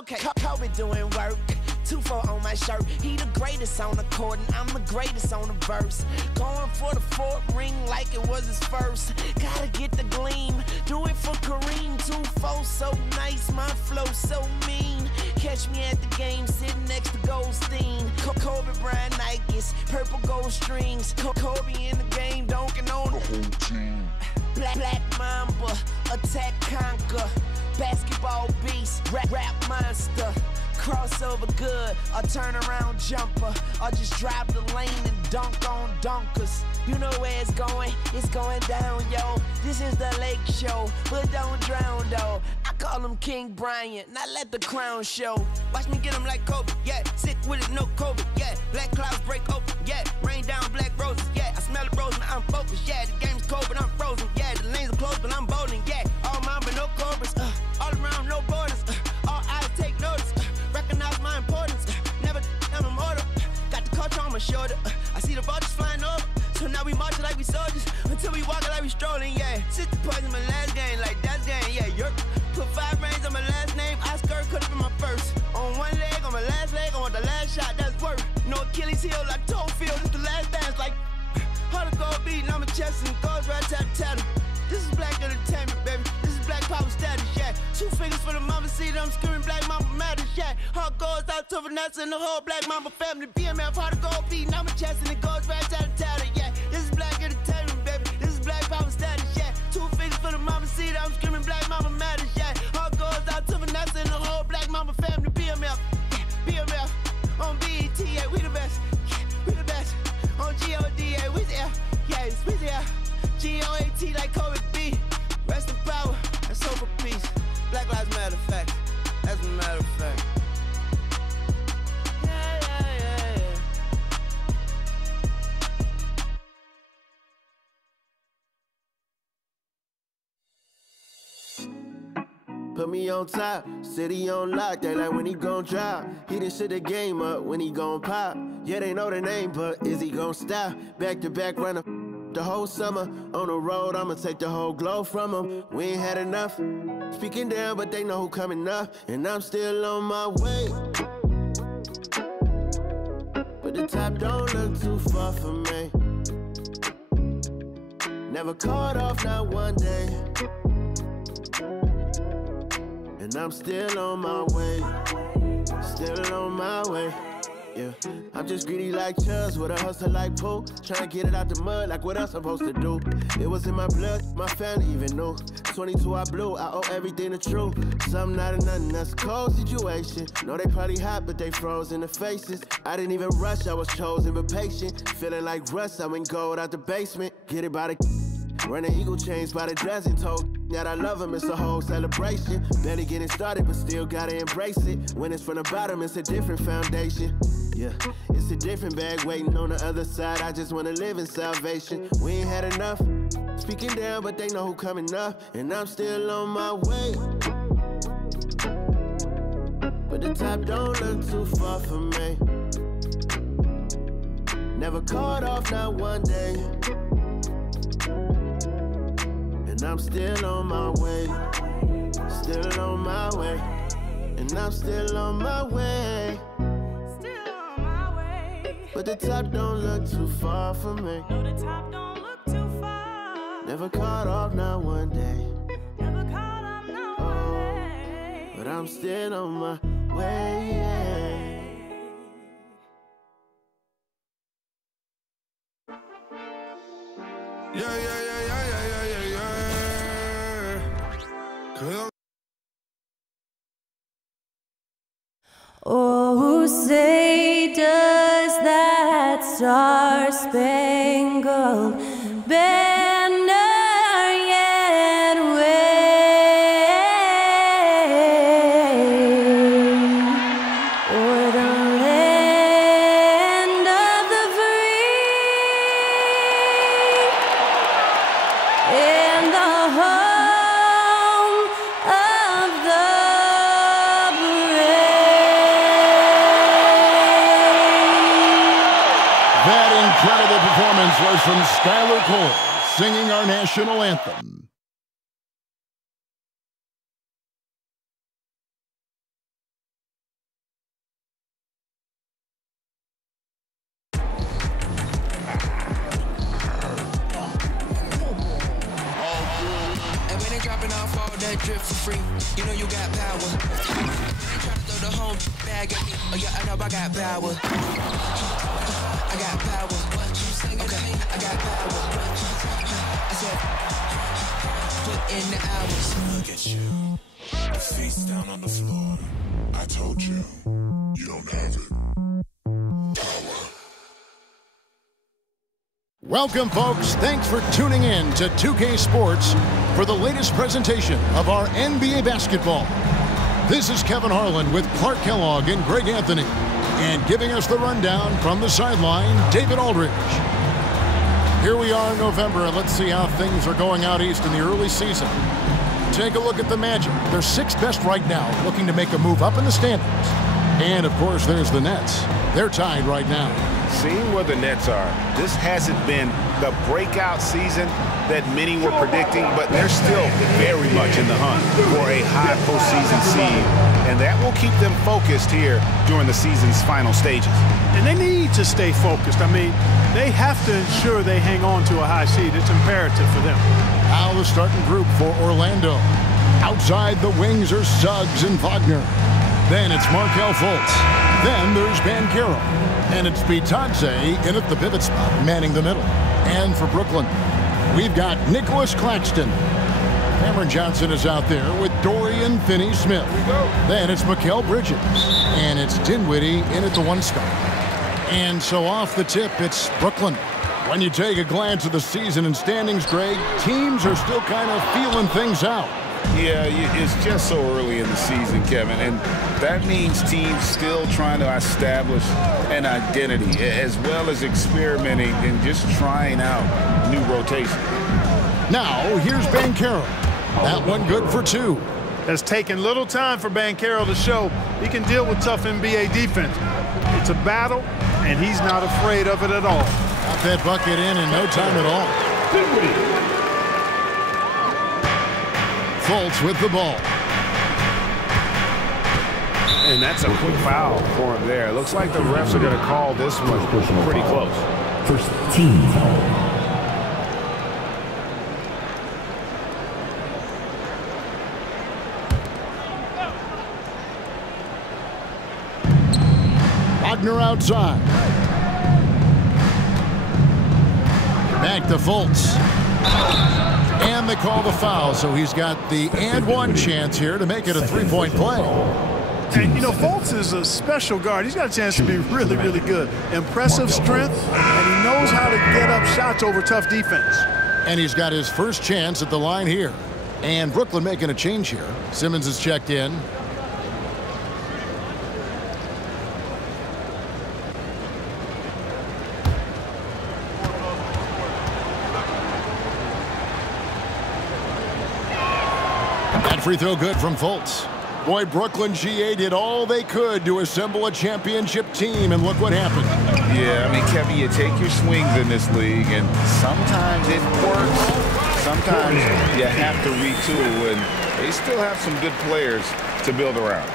Okay, Kobe doing work. 2-4 on my shirt. He the greatest on the court, and I'm the greatest on the verse. Going for the fourth ring like it was his first. Gotta get the gleam. Do it for Kareem. 2-4 so nice, my flow so mean. Catch me at the game sitting next to Goldstein. Kobe Bryant Nikes, purple gold strings. Kobe in the game, dunking on the whole team. Black Mamba, attack conquer. Basketball beast, rap monster. Crossover good, a turnaround jumper, or just drive the lane and dunk on dunkers. You know where it's going down, yo. This is the Lake Show, but don't drown, though. I call him King Bryant, not let the crown show. Watch me get him like Kobe, yeah. Sick with it, no COVID, yeah. Black clouds break open, yeah. Rain down black roses, yeah. I smell the rose and I'm focused, yeah. The game's cold, but I'm frozen, yeah. The lanes are closed, but I'm bowling, yeah. All mine, but no cobras, all around, no borders, all eyes take notice. Recognize my importance, never I'm a mortal. Got the culture on my shoulder, I see the vultures flying over. So now we marching like we soldiers, until we walking like we strolling, yeah. 60 points in my last game, like that's game, yeah. Yerp. Put 5 rings on my last name, Oscar could have been my first. On one leg, on my last leg, I want the last shot, that's work. No Achilles heel, like toe field, it's the last dance, like hard to go beating on my chest and goes right tat-tat. This is black entertainment, baby. This is black power status, yeah. 2 fingers for the mama, see them screaming black mama matters, yeah. Heart goes out to Vanessa and the whole black mama family. BMF, hard to go beating on my chest and it goes right tat-tat, yeah. This is black entertainment, baby. This is black power status, yeah. 2 fingers for the mama, see them screaming black mama matters, yeah. Heart goes out to Vanessa and the whole black mama family. BMF, yeah. BMF, on BET, yeah. We the best, yeah. We the best. On GOD, yeah. We there, yeah. We there. GOAT like Kobe B. Rest in power, that's hope for peace. Black Lives Matter fact, that's a matter of fact. Yeah, yeah, yeah, yeah. Put me on top, city on lock, they like when he gon' drop. He done shit the game up when he gon' pop. Yeah, they know the name, but is he gon' stop? Back to back runner. The whole summer on the road, I'ma take the whole glow from them. We ain't had enough. Speaking down, but they know who coming up, and I'm still on my way. But the top don't look too far for me. Never caught off, not one day. And I'm still on my way. Still on my way. Yeah, I'm just greedy like Chuz with a hustle like Pooh. Trying to get it out the mud like what else I'm supposed to do. It was in my blood, my family even knew. 22 I blew, I owe everything to true. Something out of nothing, that's a cold situation. Know they probably hot, but they froze in the faces. I didn't even rush, I was chosen but patient. Feeling like Russ, I went gold out the basement. Get it by the running eagle chains by the dozen. Told that I love him, it's a whole celebration. Barely getting started, but still gotta embrace it. When it's from the bottom, it's a different foundation. Yeah, it's a different bag waiting on the other side. I just wanna live in salvation. We ain't had enough. Speaking down, but they know who coming up, and I'm still on my way. But the top don't look too far for me. Never caught off, not one day. And I'm still on my way. Still on my way. And I'm still on my way. But the top don't look too far for me. No, the top don't look too far. Never caught off, not one day. Never caught off, not one day. But I'm still on my way. Yeah. Oh, say does that star-spangled banner yet wave o'er the land of the free and the home of the incredible performance was from Skylar Cole, singing our national anthem. drip for free. You know you got power. Try to throw the whole bag at me. Oh yeah, I know I got power. I got power. Okay, I got power. I said, put in the hours. Look at you. Face down on the floor. I told you, you don't have it. Welcome, folks. Thanks for tuning in to 2K Sports for the latest presentation of our NBA basketball. This is Kevin Harlan with Clark Kellogg and Greg Anthony. And giving us the rundown from the sideline, David Aldridge. Here we are in November, and let's see how things are going out east in the early season. Take a look at the Magic. They're sixth best right now, looking to make a move up in the standings. And, of course, there's the Nets. They're tied right now. Seeing where the Nets are, this hasn't been the breakout season that many were predicting, but they're still very much in the hunt for a high postseason seed, and that will keep them focused here during the season's final stages. And they need to stay focused. I mean, they have to ensure they hang on to a high seed. It's imperative for them. Now the starting group for Orlando. Outside the wings are Suggs and Wagner. Then it's Markelle Fultz. Then there's Banchero. And it's Bitadze in at the pivot spot, manning the middle. And for Brooklyn, we've got Nicholas Claxton. Cameron Johnson is out there with Dorian Finney-Smith. Then it's Markelle Bridges. And it's Dinwiddie in at the one spot. And so off the tip, it's Brooklyn. When you take a glance at the season and standings, Greg, teams are still kind of feeling things out. Yeah, it's just so early in the season, Kevin, and that means teams still trying to establish an identity as well as experimenting and just trying out new rotations. Now, here's Banchero. That one good for two. It's taken little time for Banchero to show he can deal with tough NBA defense. It's a battle, and he's not afraid of it at all. Got that bucket in no time at all. Fultz with the ball. And that's a quick foul for him there. Looks like the refs are going to call this one pretty close. First team foul. Wagner outside. Back to Fultz. And they call the foul, so he's got the and one chance here to make it a three-point play. And, you know, Fultz is a special guard. He's got a chance to be really, really good. Impressive strength, and he knows how to get up shots over tough defense. And he's got his first chance at the line here. And Brooklyn making a change here. Simmons is checked in. That free throw good from Fultz. Boy, Brooklyn GA did all they could to assemble a championship team, and look what happened. Yeah, I mean, Kevin, you take your swings in this league, and sometimes it works. Sometimes you have to retool, and they still have some good players to build around.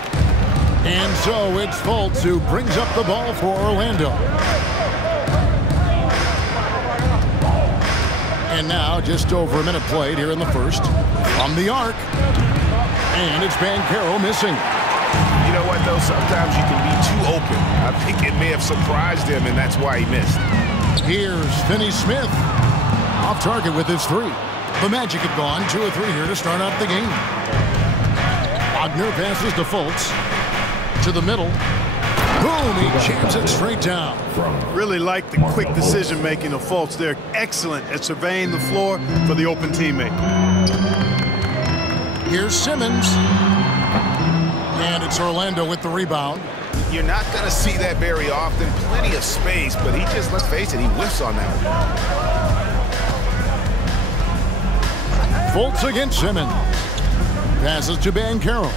And so it's Fultz who brings up the ball for Orlando. And now just over a minute played here in the first. From the arc. And it's Banchero missing. You know what, though? Sometimes you can be too open. I think it may have surprised him, and that's why he missed. Here's Finney-Smith. Off target with his three. The Magic have gone 2 of 3 here to start out the game. Wagner passes to Fultz. To the middle. Boom, he jams it straight down. Really like the quick decision-making of Fultz. They're excellent at surveying the floor for the open teammate. Here's Simmons. And it's Orlando with the rebound. You're not going to see that very often. Plenty of space, but he just, let's face it, he whiffs on that one. Fultz against Simmons. Passes to Banchero.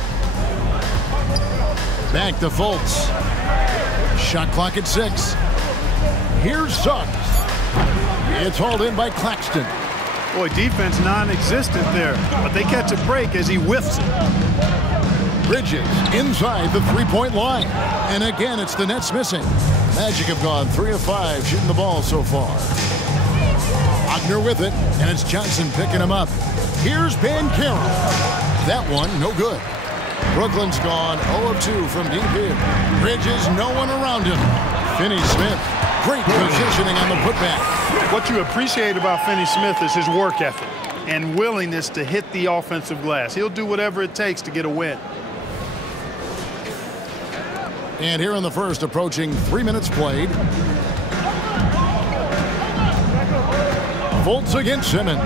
Back to Fultz. Shot clock at 6. Here's Suggs. It's hauled in by Claxton. Boy, defense non-existent there, but they catch a break as he whiffs it. Bridges inside the three-point line. And again, it's the Nets missing. Magic have gone 3 of 5 shooting the ball so far. Wagner with it, and it's Johnson picking him up. Here's Banchero. That one, no good. Brooklyn's gone 0 of 2 from deep here. Bridges, no one around him. Finney-Smith, great positioning on the putback. What you appreciate about Finney-Smith is his work ethic and willingness to hit the offensive glass. He'll do whatever it takes to get a win. And here in the first, approaching 3 minutes played. Fultz against Simmons.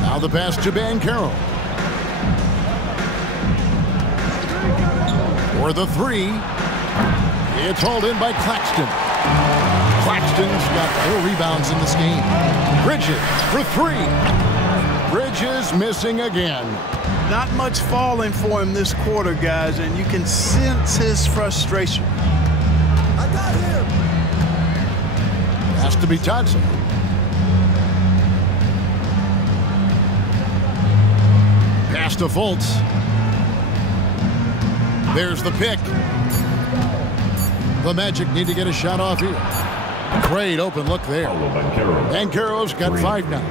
Now the pass to Banchero. For the three. It's hauled in by Claxton. Claxton's got 4 rebounds in this game. Bridges for 3. Bridges missing again. Not much falling for him this quarter, guys, and you can sense his frustration. I got him. Has to be Thompson. Pass to Fultz. There's the pick. The Magic need to get a shot off here. Great open look there. Banchero's got 5 now.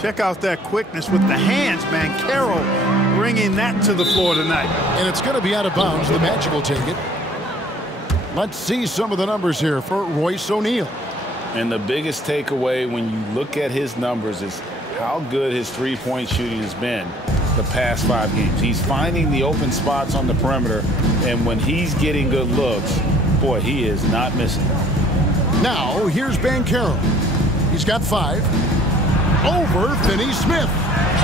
Check out that quickness with the hands, Markelle bringing that to the floor tonight. And it's going to be out of bounds. The Magic will take it. Let's see some of the numbers here for Royce O'Neal. And the biggest takeaway when you look at his numbers is how good his three-point shooting has been the past 5 games. He's finding the open spots on the perimeter, and when he's getting good looks, boy, he is not missing. Now, here's Banchero. He's got 5. Over Finney-Smith.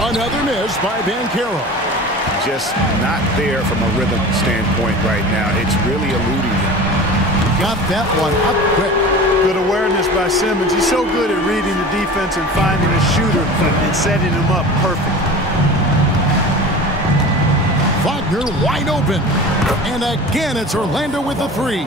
Another miss by Banchero. Just not there from a rhythm standpoint right now. It's really eluding him. Got that one up quick. Good awareness by Simmons. He's so good at reading the defense and finding a shooter and setting him up perfect. Wagner wide open. And again, it's Orlando with the 3.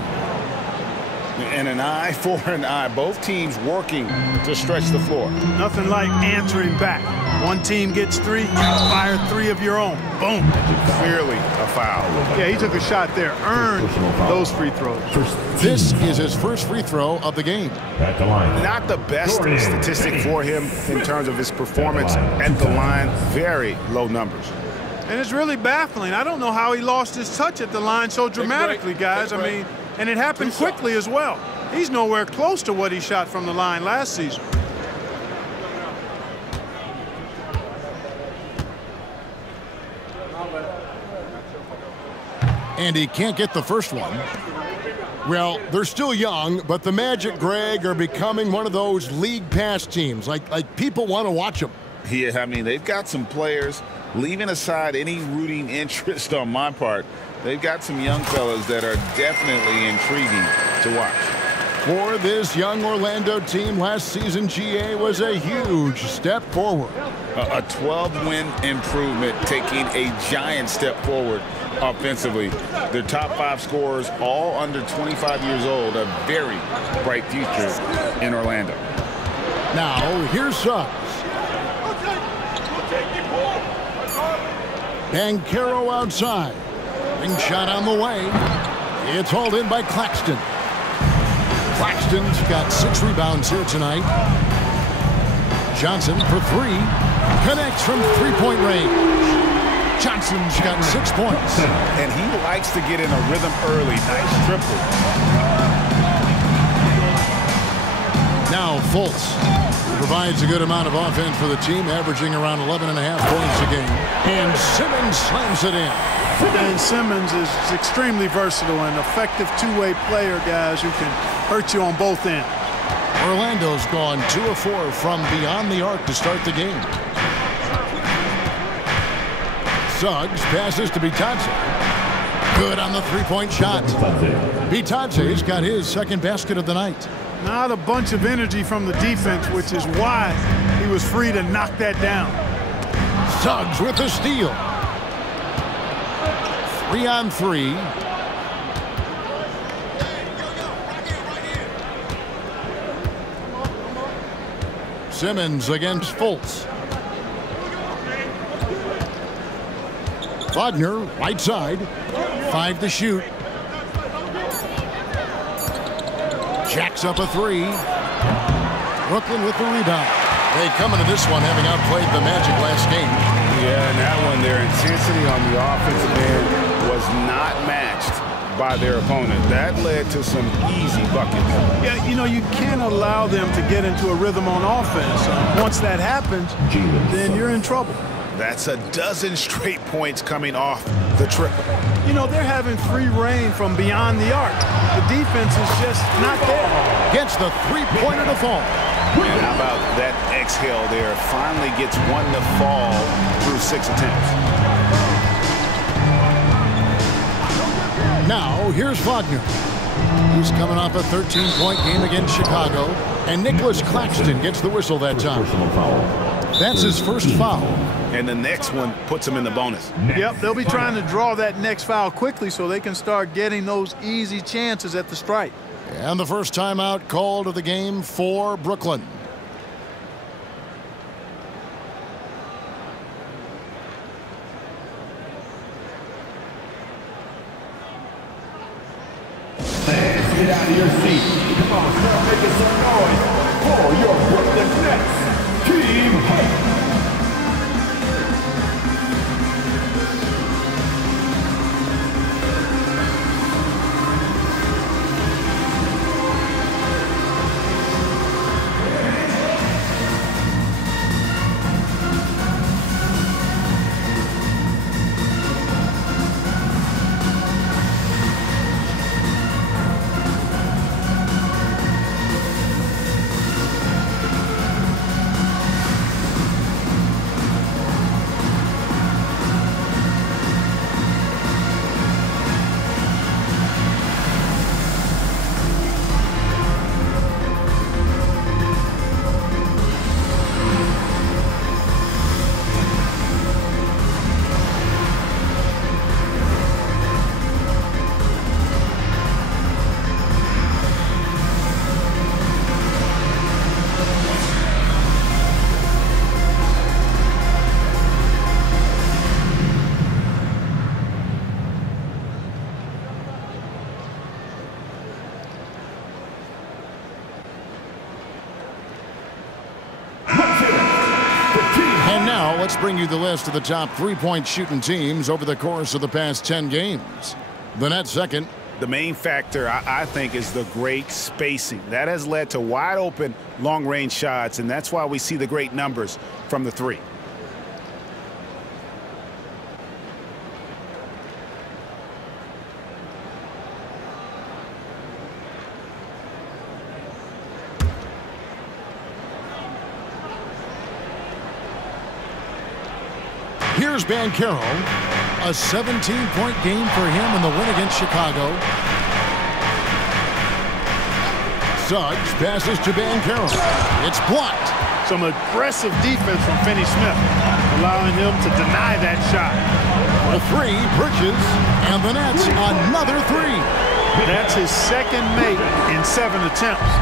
And an eye for an eye. Both teams working to stretch the floor. Nothing like answering back. One team gets 3, you fire 3 of your own. Boom. Clearly a foul. Yeah, he took a shot there. Earned those free throws. This is his first free throw of the game. At the line. Not the best statistic for him in terms of his performance at the line. Very low numbers. And it's really baffling. I don't know how he lost his touch at the line so dramatically, guys. I mean, and it happened quickly as well. He's nowhere close to what he shot from the line last season. And he can't get the first one. Well, they're still young, but the Magic, Greg, are becoming one of those league pass teams. Like people want to watch them. Yeah, I mean, they've got some players, leaving aside any rooting interest on my part, they've got some young fellas that are definitely intriguing to watch. For this young Orlando team, last season GA was a huge step forward. A 12-win improvement, taking a giant step forward offensively. Their top 5 scorers, all under 25 years old, a very bright future in Orlando. Now, here's Suggs. Banchero outside. Ring shot on the way. It's hauled in by Claxton. Claxton's got 6 rebounds here tonight. Johnson for 3. Connects from 3-point range. Johnson's got 6 points. And he likes to get in a rhythm early. Nice triple. Now Fultz provides a good amount of offense for the team, averaging around 11.5 points a game. And Simmons slams it in. And Simmons is extremely versatile and effective two-way player, guys, who can hurt you on both ends. Orlando's gone 2 of 4 from beyond the arc to start the game. Suggs passes to Bitadze. Good on the 3-point shot. Bitadze's got his second basket of the night. Not a bunch of energy from the defense, which is why he was free to knock that down. Suggs with the steal. 3-on-3. Simmons against Fultz. Wagner, right side. 5 to shoot. Jacks up a 3. Brooklyn with the rebound. They come into this one having outplayed the Magic last game. Yeah, and that one, their intensity on the offensive end was not matched by their opponent. That led to some easy buckets. Yeah, you know, you can't allow them to get into a rhythm on offense. Once that happens, then you're in trouble. That's a dozen straight points coming off the triple. You know, they're having free reign from beyond the arc. The defense is just not there. Gets the three-pointer to fall. And how about that exhale there? Finally gets one to fall through 6 attempts. Now, here's Wagner. He's coming off a 13-point game against Chicago. And Nicholas Claxton gets the whistle that time. That's his first foul. And the next one puts him in the bonus. Yep, they'll be trying to draw that next foul quickly so they can start getting those easy chances at the stripe. And the first timeout called of the game for Brooklyn. Fans, get out of your seat. Come on, start making some noise for your Brooklyn Nets. Team Hype. Let's bring you the list of the top three-point shooting teams over the course of the past 10 games. The Nets second. The main factor, I think, is the great spacing. That has led to wide-open, long-range shots, and that's why we see the great numbers from the three. Here's Banchero. A 17-point game for him in the win against Chicago. Suggs passes to Banchero. It's blocked. Some aggressive defense from Finney-Smith, allowing him to deny that shot. A three, Bridges, and the Nets another three. That's his second make in 7 attempts.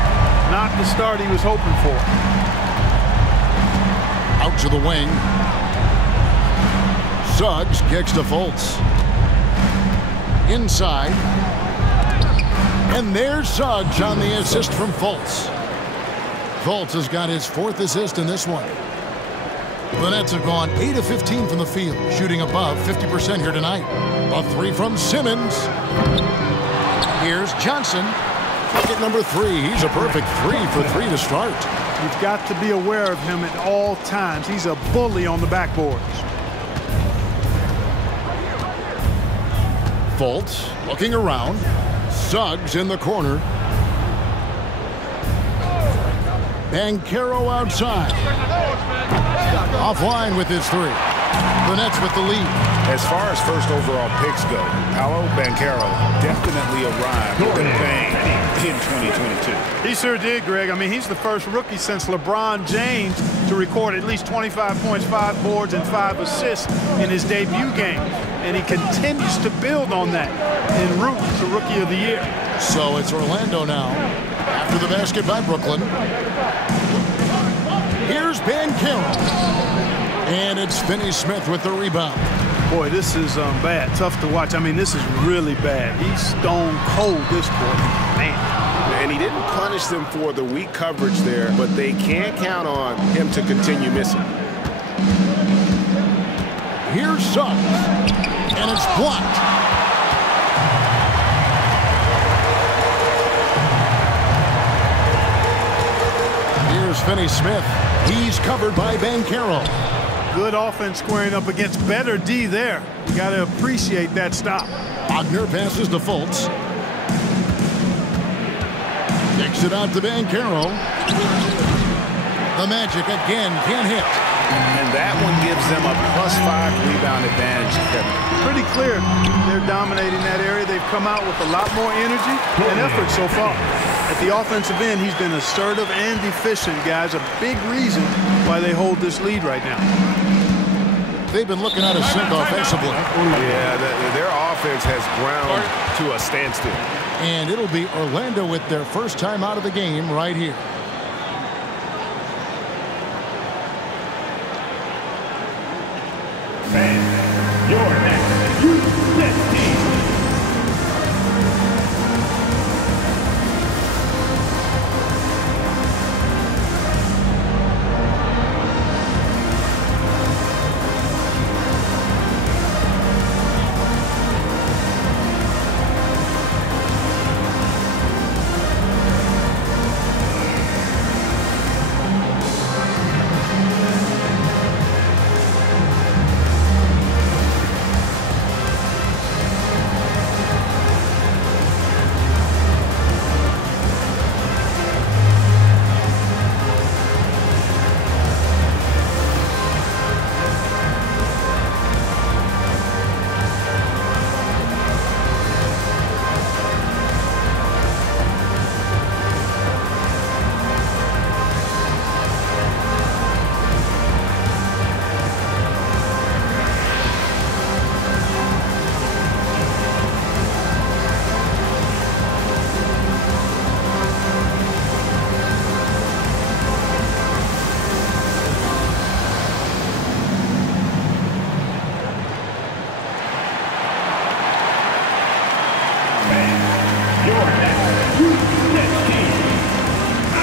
Not the start he was hoping for. Out to the wing. Suggs kicks to Fultz. Inside. And there's Suggs on the assist from Fultz. Fultz has got his 4th assist in this one. The Nets have gone 8 of 15 from the field, shooting above 50% here tonight. A three from Simmons. Here's Johnson. Bucket number 3. He's a perfect 3 for 3 to start. You've got to be aware of him at all times. He's a bully on the backboards. Fultz looking around. Suggs in the corner. Banchero outside. Offline with his 3. The Nets with the lead. As far as first overall picks go, Paolo Banchero definitely arrived with a bang in 2022. He sure did, Greg. I mean, he's the first rookie since LeBron James to record at least 25 points, 5 boards, and 5 assists in his debut game. And he continues to build on that en route to Rookie of the Year. So it's Orlando now after the basket by Brooklyn. Here's Banchero. And it's Finney-Smith with the rebound. Boy, this is tough to watch. I mean, this is really bad. He's stone cold this quarter. Man. And and he didn't punish them for the weak coverage there, but they can't count on him to continue missing. Here's Suggs, and it's blocked. Here's Finney-Smith. He's covered by Banchero. Good offense squaring up against better D there. You got to appreciate that stop. Wagner passes to Fultz. Kicks it out to Banchero. The Magic again can't hit. And that one gives them a +5 rebound advantage, Kevin. Pretty clear they're dominating that area. They've come out with a lot more energy and effort so far. At the offensive end, he's been assertive and efficient, guys. A big reason why they hold this lead right now. They've been looking out of sync offensively. Yeah, their offense has ground to a standstill. And it'll be Orlando with their first time out of the game right here. And your next U16 team.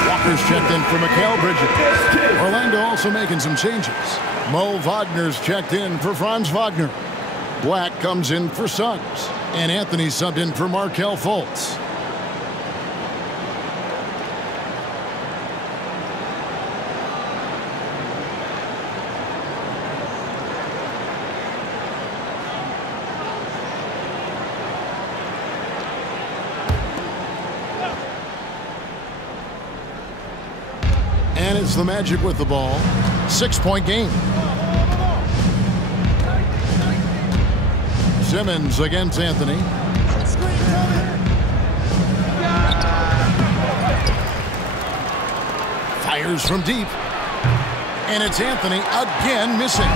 Walker's checked in for Markelle Bridges. Orlando also making some changes. Mo Wagner's checked in for Franz Wagner. Black comes in for Suggs. And Anthony subbed in for Markelle Fultz. And it's the Magic with the ball. 6-point game. Simmons against Anthony. Fires from deep. And it's Anthony again missing.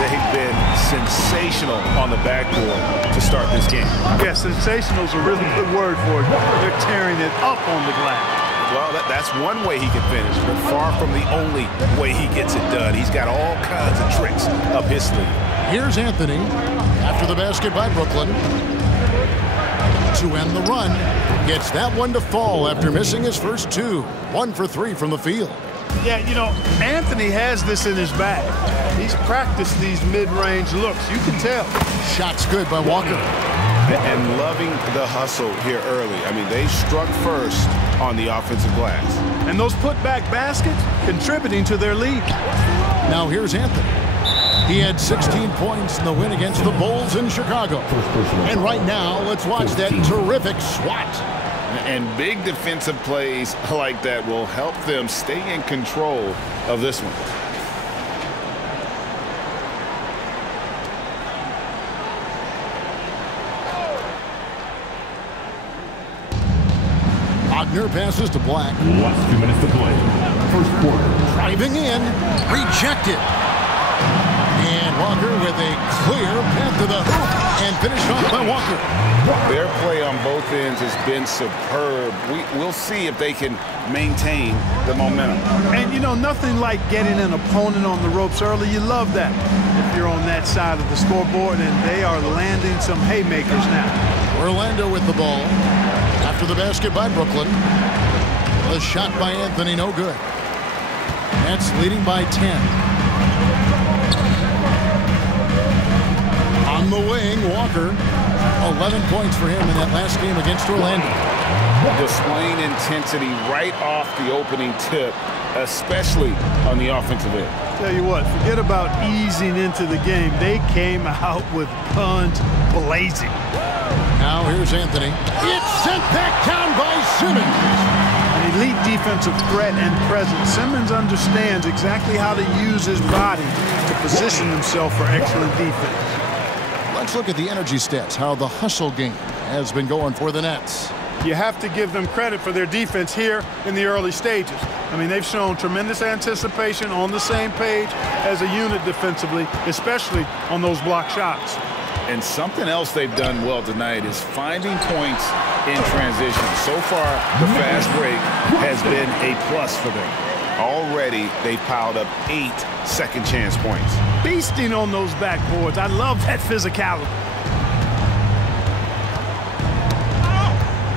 They've been sensational on the backboard to start this game. Yeah, sensational is a really good word for it. They're tearing it up on the glass. Well, that's one way he can finish, but far from the only way he gets it done. He's got all kinds of tricks up his sleeve. Here's Anthony after the basket by Brooklyn. To end the run, gets that one to fall after missing his first two. 1 for 3 from the field. Yeah, you know, Anthony has this in his bag. He's practiced these mid-range looks. You can tell. Shots good by Walker. And loving the hustle here early. I mean, they struck first on the offensive glass. And those putback baskets contributing to their lead. Now here's Anthony. He had 16 points in the win against the Bulls in Chicago. And right now, let's watch that terrific swat. And big defensive plays like that will help them stay in control of this one. Wagner passes to Black. Last 2 minutes to play. First quarter. Driving in. Rejected. And Walker with a clear path to the hoop. And finished off by Walker. Their play on both ends has been superb. We'll see if they can maintain the momentum. And, you know, nothing like getting an opponent on the ropes early. You love that if you're on that side of the scoreboard. And they are landing some haymakers now. Orlando with the ball. after the basket by Brooklyn. A shot by Anthony, no good. Nets leading by 10. On the wing, Walker. 11 points for him in that last game against Orlando. Displaying intensity right off the opening tip, especially on the offensive end. Tell you what, forget about easing into the game. They came out with guns blazing. Now here's Anthony. It's sent back down by Simmons. An elite defensive threat and presence. Simmons understands exactly how to use his body to position himself for excellent defense. Let's look at the energy stats, how the hustle game has been going for the Nets. You have to give them credit for their defense here in the early stages. I mean, they've shown tremendous anticipation, on the same page as a unit defensively, especially on those block shots. And something else they've done well tonight is finding points in transition. So far, the fast break has been a plus for them. Already, they've piled up 8 second chance points. Beasting on those backboards. I love that physicality.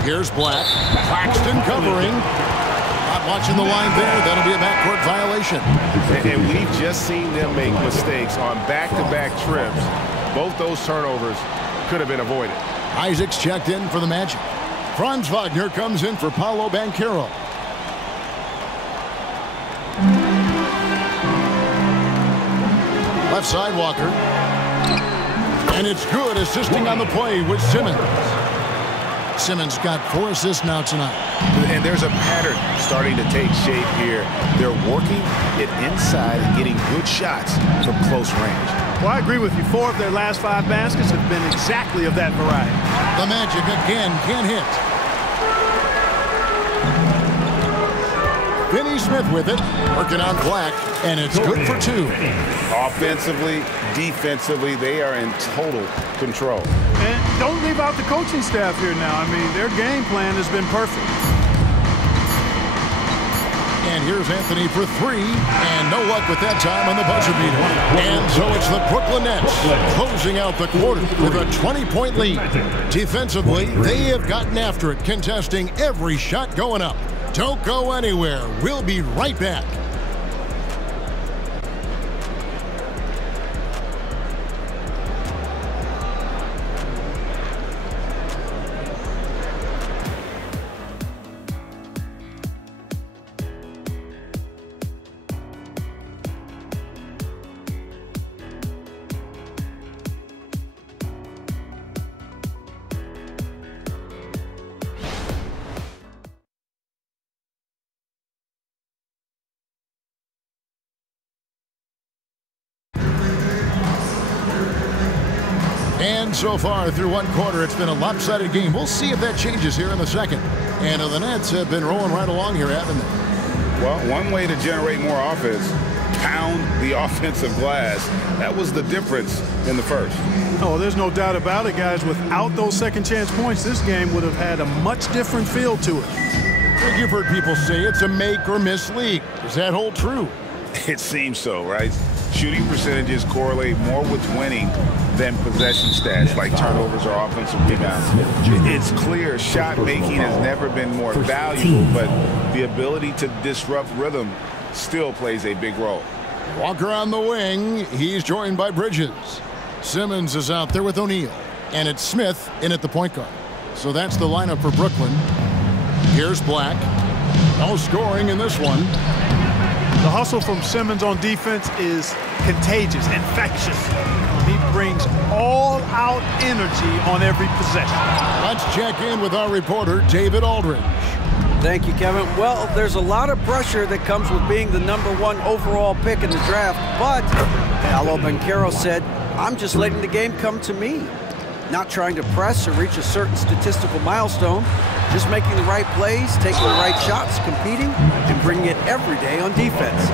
Here's Black. Claxton covering. Not watching the line there. That'll be a backcourt violation. And we've just seen them make mistakes on back-to-back trips. Both those turnovers could have been avoided. Isaacs checked in for the Magic. Franz Wagner comes in for Paolo Banchero. Left side, Walker. And it's good, assisting on the play with Simmons. Simmons got 4 assists now tonight. And there's a pattern starting to take shape here. They're working it inside and getting good shots from close range. Well, I agree with you. 4 of their last 5 baskets have been exactly of that variety. The Magic again can't hit. Finney Smith with it, working on Black, and it's good for 2. Offensively, defensively, they are in total control. And don't leave out the coaching staff here now. I mean, their game plan has been perfect. And here's Anthony for 3, and no luck with that time on the buzzer beater. And so it's the Brooklyn Nets closing out the quarter with a 20-point lead. Defensively, they have gotten after it, contesting every shot going up. Don't go anywhere. We'll be right back. And so far through one quarter, it's been a lopsided game. We'll see if that changes here in the second. And the Nets have been rolling right along here, haven't they? Well, one way to generate more offense, pound the offensive glass. That was the difference in the first. Oh, there's no doubt about it, guys. Without those second chance points, this game would have had a much different feel to it. You've heard people say it's a make or miss league. Does that hold true? It seems so, right? Shooting percentages correlate more with winning than possession stats like turnovers or offensive rebounds. It's clear shot making has never been more valuable, but the ability to disrupt rhythm still plays a big role. Walker on the wing. He's joined by Bridges. Simmons is out there with O'Neal. And it's Smith in at the point guard. So that's the lineup for Brooklyn. Here's Black. No scoring in this one. The hustle from Simmons on defense is contagious, infectious. He brings all-out energy on every possession. Let's check in with our reporter, David Aldridge. Thank you, Kevin. Well, there's a lot of pressure that comes with being the #1 overall pick in the draft, but Paolo Banchero said, I'm just letting the game come to me. Not trying to press or reach a certain statistical milestone, just making the right plays, taking the right shots, competing, and bringing it every day on defense.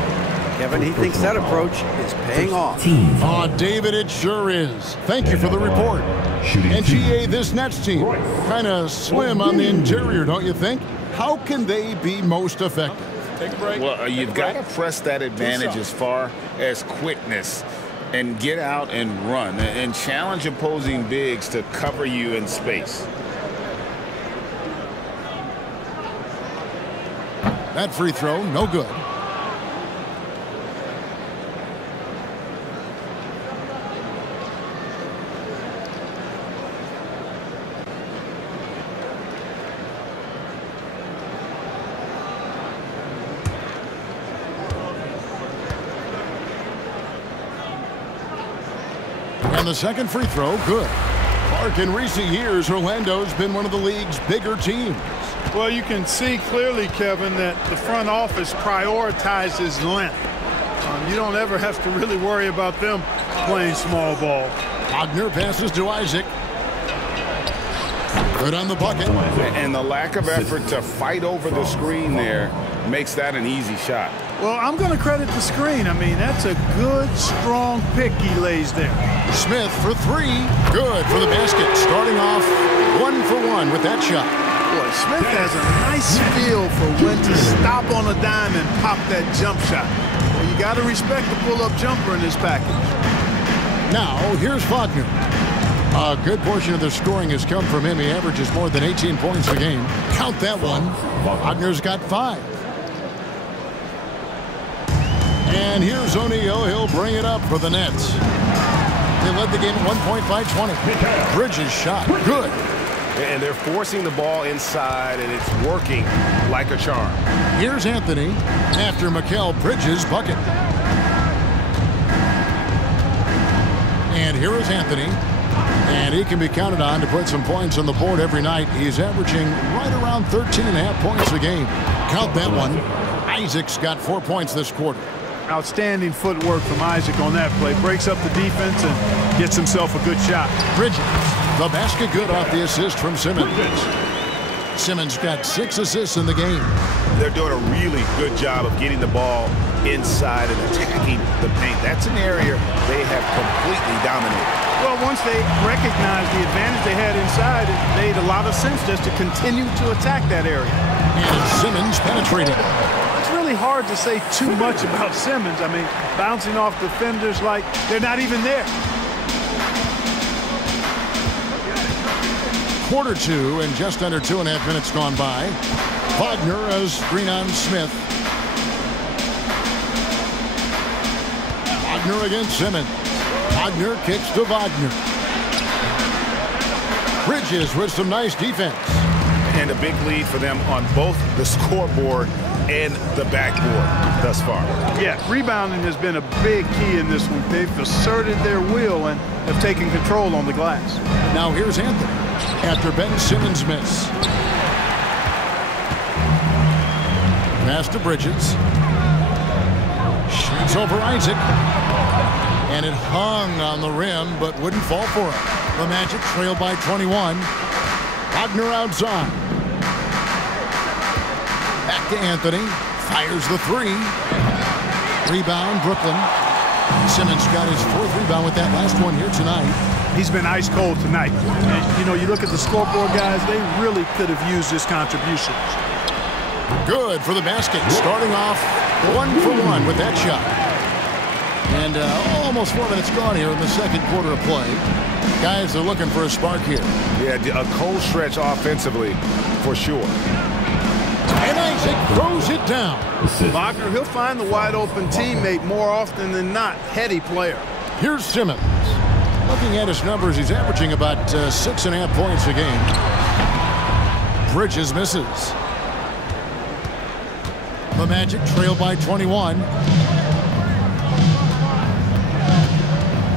Kevin, he thinks that approach is paying off. Oh, David, it sure is. Thank you for the report. And GA, this Nets team, kind of slim on the interior, don't you think? How can they be most effective? Take a break. Well, you've got to press that advantage as far as quickness and get out and run and challenge opposing bigs to cover you in space. That free throw, no good. And the second free throw, good. Mark, in recent years, Orlando's been one of the league's bigger teams. Well, you can see clearly, Kevin, that the front office prioritizes length. You don't ever have to really worry about them playing small ball. Wagner passes to Isaac. Good on the bucket. And the lack of effort to fight over the screen there makes that an easy shot. Well, I'm going to credit the screen. I mean, that's a good, strong pick he lays there. Smith for three. Good for the basket. Starting off 1 for 1 with that shot. Boy, Smith has a nice feel for when to stop on a dime and pop that jump shot. Well, you got to respect the pull-up jumper in this package. Now, here's Wagner. A good portion of the scoring has come from him. He averages more than 18 points a game. Count that one. Wagner's got 5. And here's O'Neal. He'll bring it up for the Nets. They led the game at 1 point by 20. Bridges shot. Good. And they're forcing the ball inside, and it's working like a charm. Here's Anthony after Markelle Bridges' bucket. And here is Anthony. And he can be counted on to put some points on the board every night. He's averaging right around 13.5 points a game. Count that one. Isaac's got 4 points this quarter. Outstanding footwork from Isaac on that play. Breaks up the defense and gets himself a good shot. Bridges, the basket good off the assist from Simmons. Simmons got 6 assists in the game. They're doing a really good job of getting the ball inside and attacking the paint. That's an area they have completely dominated. Well, once they recognized the advantage they had inside, it made a lot of sense just to continue to attack that area. And Simmons penetrated. It's really hard to say too much about Simmons. I mean, bouncing off defenders like they're not even there. Quarter 2 and just under 2.5 minutes gone by. Wagner has screen on Smith. Wagner against Simmons. Wagner kicks to Wagner. Bridges with some nice defense. And a big lead for them on both the scoreboard and the backboard thus far. Yeah, rebounding has been a big key in this one. They've asserted their will and have taken control on the glass. Now here's Anthony after Ben Simmons' miss. Pass to Bridges. Shoots over Isaac. And it hung on the rim, but wouldn't fall for it. The Magic trail by 21. Wagner outside. Back to Anthony. Fires the 3. Rebound, Brooklyn. Simmons got his 4th rebound with that last one here tonight. He's been ice cold tonight. And, you know, you look at the scoreboard, guys, they really could have used his contributions. Good for the basket. Starting off 1 for 1 with that shot. And almost 4 minutes gone here in the second quarter of play. Guys are looking for a spark here. Yeah, a cold stretch offensively for sure. And Isaac throws it down. Wagner, he'll find the wide open teammate more often than not. Heady player. Here's Simmons. Looking at his numbers, he's averaging about 6.5 points a game. Bridges misses. The Magic trail by 21.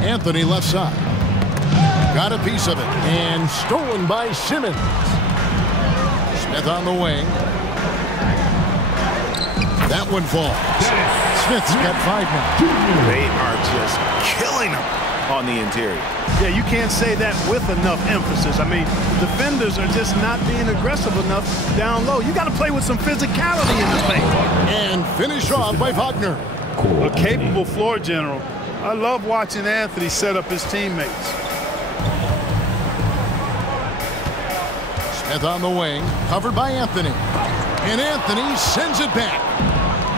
Anthony left side. Got a piece of it. And stolen by Simmons. Smith on the wing. That one falls. Smith's got 5 now. They are just killing him on the interior. Yeah, you can't say that with enough emphasis. I mean, the defenders are just not being aggressive enough down low. You got to play with some physicality in the paint. And finish off by Wagner. A capable floor general. I love watching Anthony set up his teammates. Smith on the wing, covered by Anthony. And Anthony sends it back.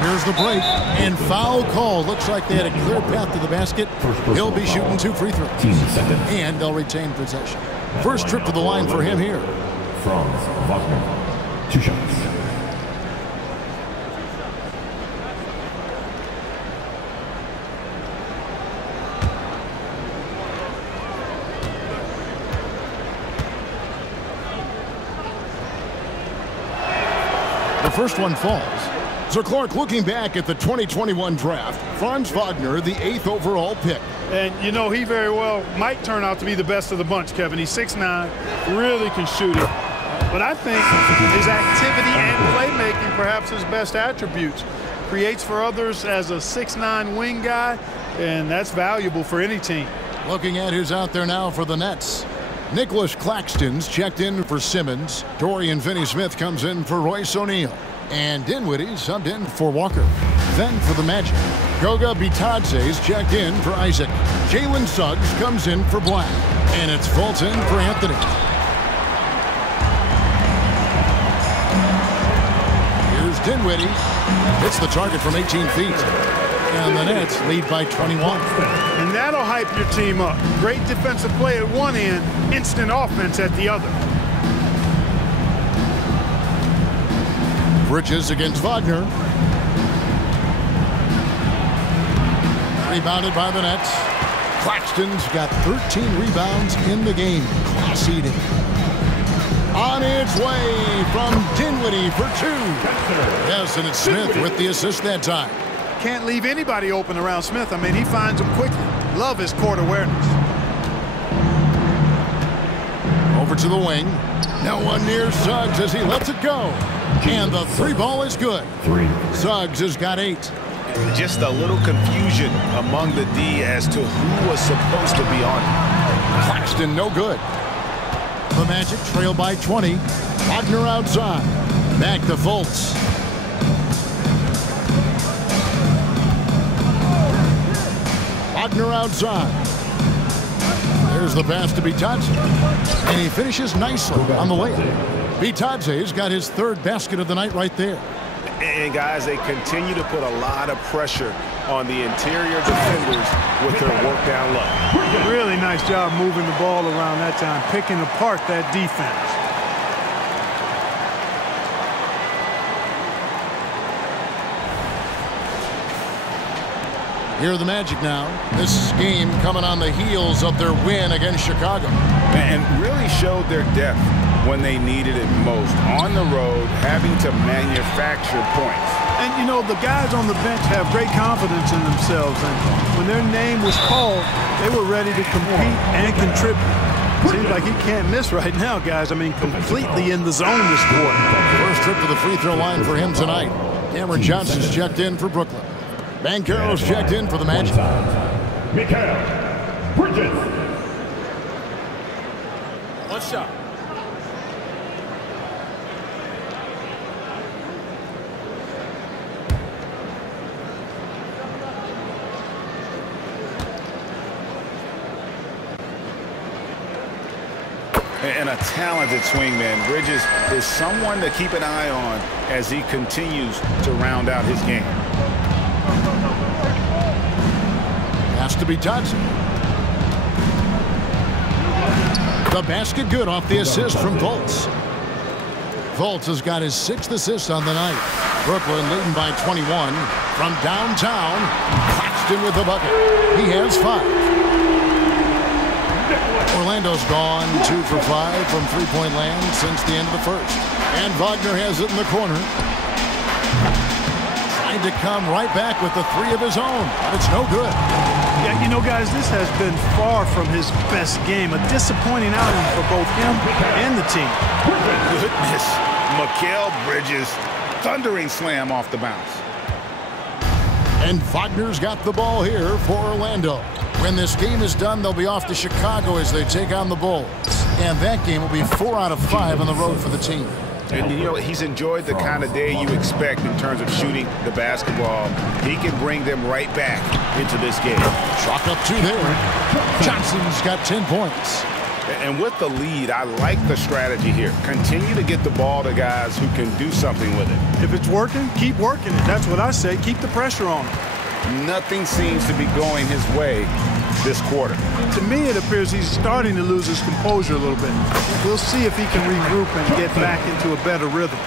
Here's the break, and foul call. Looks like they had a clear path to the basket. He'll be shooting 2 free throws. And they'll retain possession. First trip to the line for him here. Franz Wagner, 2 shots. first one falls. So Clark, looking back at the 2021 draft, Franz Wagner, the 8th overall pick. And, you know, he very well might turn out to be the best of the bunch, Kevin. He's 6'9", really can shoot it. But I think his activity and playmaking, perhaps his best attributes, creates for others as a 6'9" wing guy, and that's valuable for any team. Looking at who's out there now for the Nets. Nicholas Claxton's checked in for Simmons. Dorian Finney-Smith comes in for Royce O'Neal. And Dinwiddie subbed in for Walker. Then for the Magic, Goga Bitadze's checked in for Isaac. Jalen Suggs comes in for Black. And it's Fultz in for Anthony. Here's Dinwiddie. Hits the target from 18 feet. And the Nets lead by 21. And that'll hype your team up. Great defensive play at one end, instant offense at the other. Bridges against Wagner. Rebounded by the Nets. Claxton's got 13 rebounds in the game. Class eating. On its way from Dinwiddie for 2. Yes, and it's Smith with the assist that time. Can't leave anybody open around Smith. I mean, he finds them quickly. Love his court awareness. Over to the wing. No one near Suggs as he lets it go. And the 3-ball is good. Suggs has got 8. Just a little confusion among the D as to who was supposed to be on it. Claxton no good. The Magic trail by 20. Wagner outside. Back to Fultz. Wagner outside. There's the pass to Bitadze. And he finishes nicely on the layup. Bitadze's got his 3rd basket of the night right there. And guys, they continue to put a lot of pressure on the interior defenders with their work down low. Really nice job moving the ball around that time, picking apart that defense. Here are the Magic now. This game coming on the heels of their win against Chicago. And really showed their depth when they needed it most. On the road, having to manufacture points. And, you know, the guys on the bench have great confidence in themselves. And when their name was called, they were ready to compete and contribute. Seems like he can't miss right now, guys. I mean, completely in the zone this quarter. First trip to the free throw line for him tonight. Cameron Johnson's checked in for Brooklyn. Banchero's checked in for the Magic. Markelle, Bridges. One shot. And a talented swingman. Bridges is someone to keep an eye on as he continues to round out his game. Has to be touched. The basket good off the assist from Fultz. Fultz has got his 6th assist on the night. Brooklyn leading by 21. From downtown, Claxton with the bucket. He has 5. Orlando's gone 2 for 5 from three-point land since the end of the first. And Wagner has it in the corner. Trying to come right back with the 3 of his own. But it's no good. Yeah, you know, guys, this has been far from his best game. A disappointing outing for both him and the team. Goodness. Markelle Bridges, thundering slam off the bounce. And Wagner's got the ball here for Orlando. When this game is done, they'll be off to Chicago as they take on the Bulls. And that game will be 4 out of 5 on the road for the team. And, you know, he's enjoyed the kind of day you expect in terms of shooting the basketball. He can bring them right back into this game. Chalk up 2 there. Johnson's got 10 points. And with the lead, I like the strategy here. Continue to get the ball to guys who can do something with it. If it's working, keep working it. That's what I say. Keep the pressure on him. Nothing seems to be going his way this quarter. To me, it appears he's starting to lose his composure a little bit. We'll see if he can regroup and get back into a better rhythm.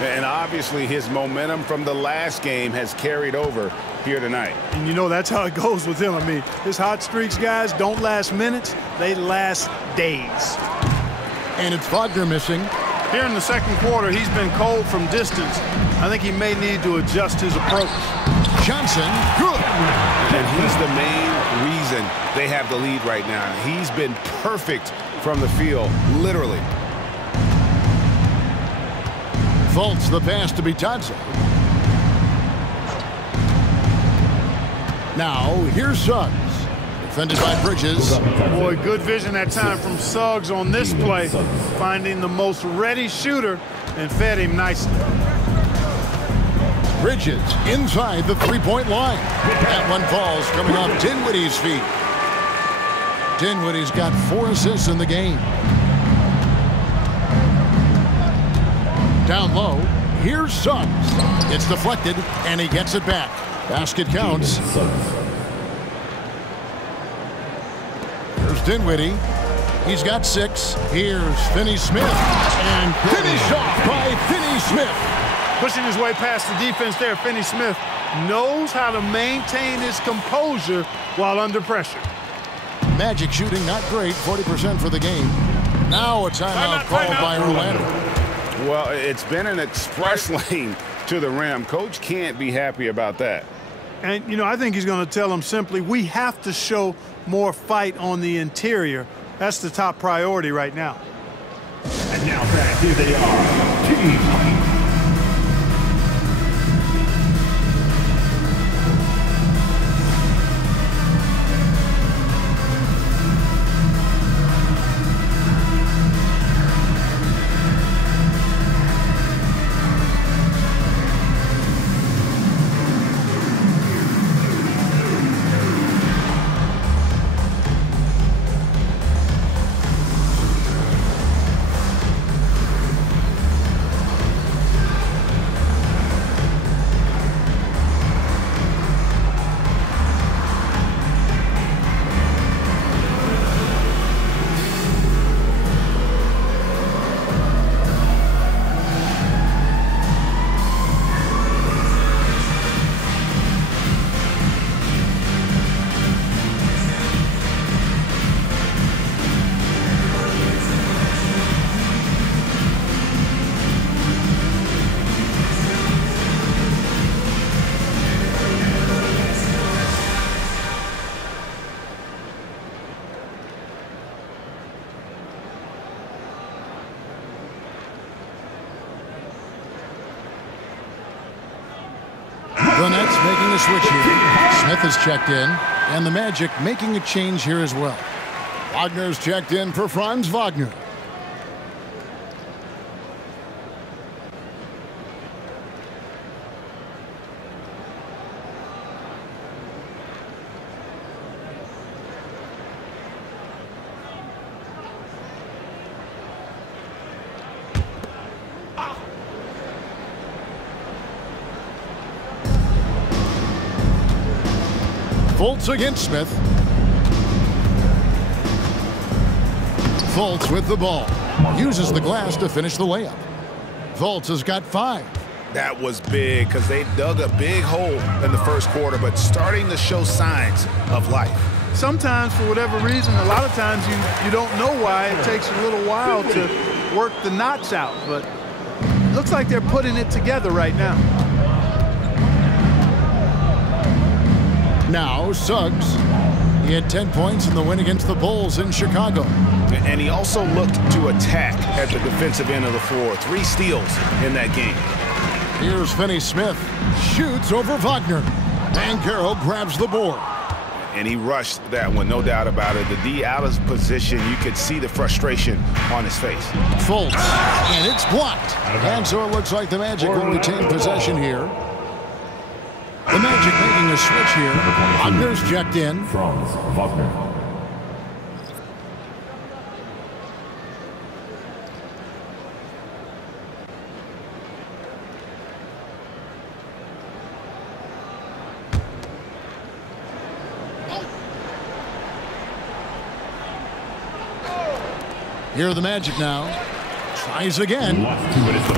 And obviously his momentum from the last game has carried over here tonight. And you know, that's how it goes with him. I mean, his hot streaks, guys, don't last minutes. They last days. And it's Wagner missing. Here in the second quarter, he's been cold from distance. I think he may need to adjust his approach. Johnson, good. And he's the main reason they have the lead right now. He's been perfect from the field, literally. Fultz the pass to Bitadze. Now, here's Suggs. Defended by Bridges. Boy, good vision that time from Suggs on this play. Finding the most ready shooter and fed him nicely. Bridges inside the three-point line. That one falls coming off Dinwiddie's feet. Dinwiddie's got 4 assists in the game. Down low, here's Suggs. It's deflected, and he gets it back. Basket counts. Here's Dinwiddie. He's got 6. Here's Finney-Smith. And finished off by Finney-Smith. Pushing his way past the defense there, Finney-Smith knows how to maintain his composure while under pressure. Magic shooting not great, 40% for the game. Now a timeout called by Orlando. Well, it's been an express lane to the rim. Coach can't be happy about that. And, you know, I think he's going to tell them simply, we have to show more fight on the interior. That's the top priority right now. And now back, here they are, Team Heat. The Nets making a switch here. Smith is checked in, and the Magic making a change here as well. Wagner's checked in for Franz Wagner. Fultz against Smith. Fultz with the ball. Uses the glass to finish the layup. Fultz has got 5. That was big because they dug a big hole in the first quarter, but starting to show signs of life. Sometimes, for whatever reason, a lot of times you don't know why. It takes a little while to work the knots out, but it looks like they're putting it together right now. Now Suggs. He had 10 points in the win against the Bulls in Chicago. And he also looked to attack at the defensive end of the floor. 3 steals in that game. Here's Finney-Smith. Shoots over Wagner. Markelle grabs the board. And he rushed that one, no doubt about it. The D out of position, you could see the frustration on his face. Fultz. And it's blocked. And so it looks like the Magic will retain possession here. The Magic making a switch here. Wagner's checked in. Franz Wagner. Here are the Magic now. Tries again.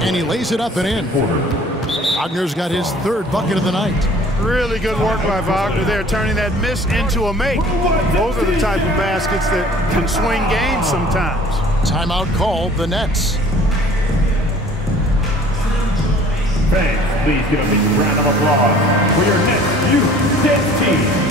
And he lays it up and in. Wagner's got his 3rd bucket of the night. Really good work by Wagner there, turning that miss into a make. Those are the type of baskets that can swing games sometimes. Timeout called the Nets. Fans, please give a big round of applause for your next youth dance team.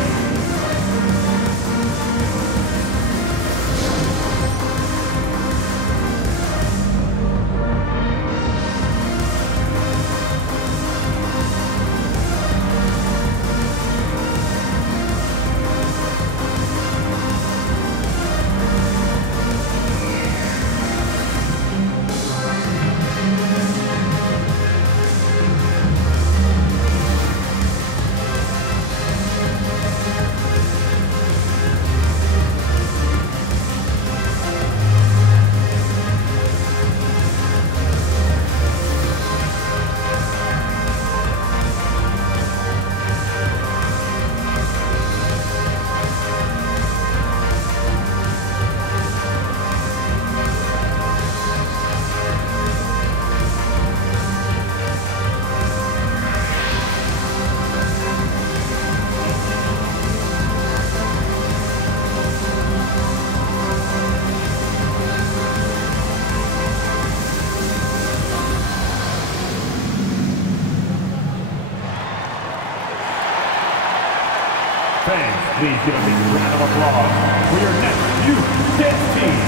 Fans, please give a big round of applause for your next youth dance team.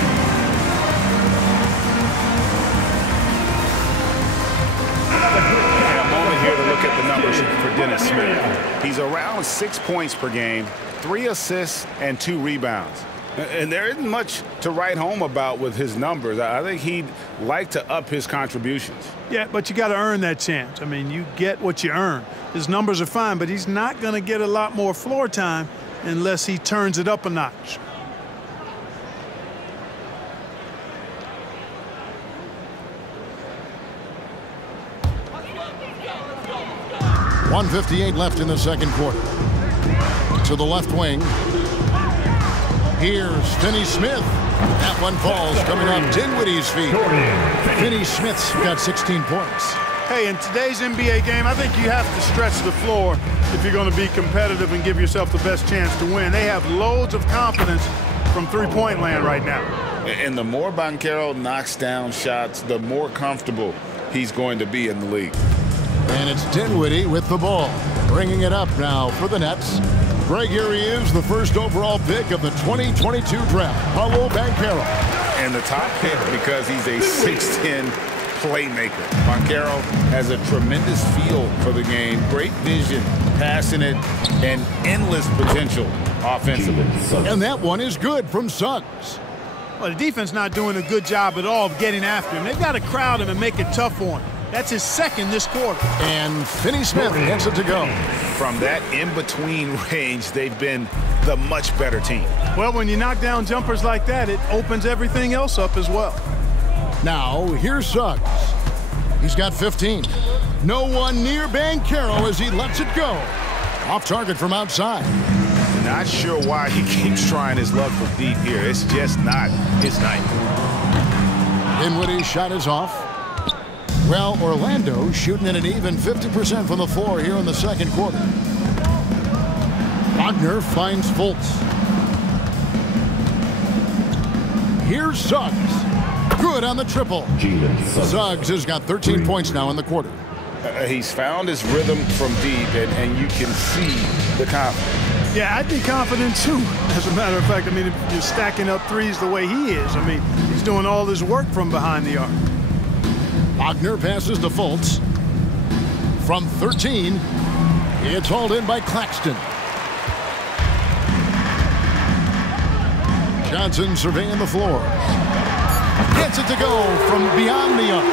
A moment here to look at the numbers for Dennis Smith. He's around 6 points per game, 3 assists, and 2 rebounds. And there isn't much to write home about with his numbers. I think he'd like to up his contributions. Yeah, but you got to earn that chance. I mean, you get what you earn. His numbers are fine, but he's not going to get a lot more floor time unless he turns it up a notch. .158 left in the second quarter. To the left wing. Here's Finney Smith. That one falls coming off Dinwiddie's feet. Finney Smith's got 16 points. Hey, in today's NBA game, I think you have to stretch the floor if you're going to be competitive and give yourself the best chance to win. They have loads of confidence from three-point land right now. And the more Markelle knocks down shots, the more comfortable he's going to be in the league. And it's Dinwiddie with the ball. Bringing it up now for the Nets. Greg, here he is, the first overall pick of the 2022 draft, Paolo Banchero. And the top pick because he's a 6'10 playmaker. Markelle has a tremendous feel for the game, great vision, passionate, and endless potential offensively. And that one is good from Suggs. Well, the defense not doing a good job at all of getting after him. They've got to crowd him and make it tough for him. That's his second this quarter. And Finney Smith gets it to go. From that in-between range, they've been the much better team. Well, when you knock down jumpers like that, it opens everything else up as well. Now, here's Suggs. He's got 15. No one near Banchero as he lets it go. Off target from outside. Not sure why he keeps trying his luck for deep here. It's just not his night. Dinwiddie's shot is off. Well, Orlando shooting at an even 50% from the floor here in the second quarter. Wagner finds Fultz. Here's Suggs. Good on the triple. Suggs has got 13 points now in the quarter. He's found his rhythm from deep, and you can see the confidence. Yeah, I'd be confident too. As a matter of fact, I mean, if you're stacking up threes the way he is, I mean, he's doing all this work from behind the arc. Wagner passes to Fultz. From 13, it's hauled in by Claxton. Johnson surveying the floor. Gets it to go from beyond the arc.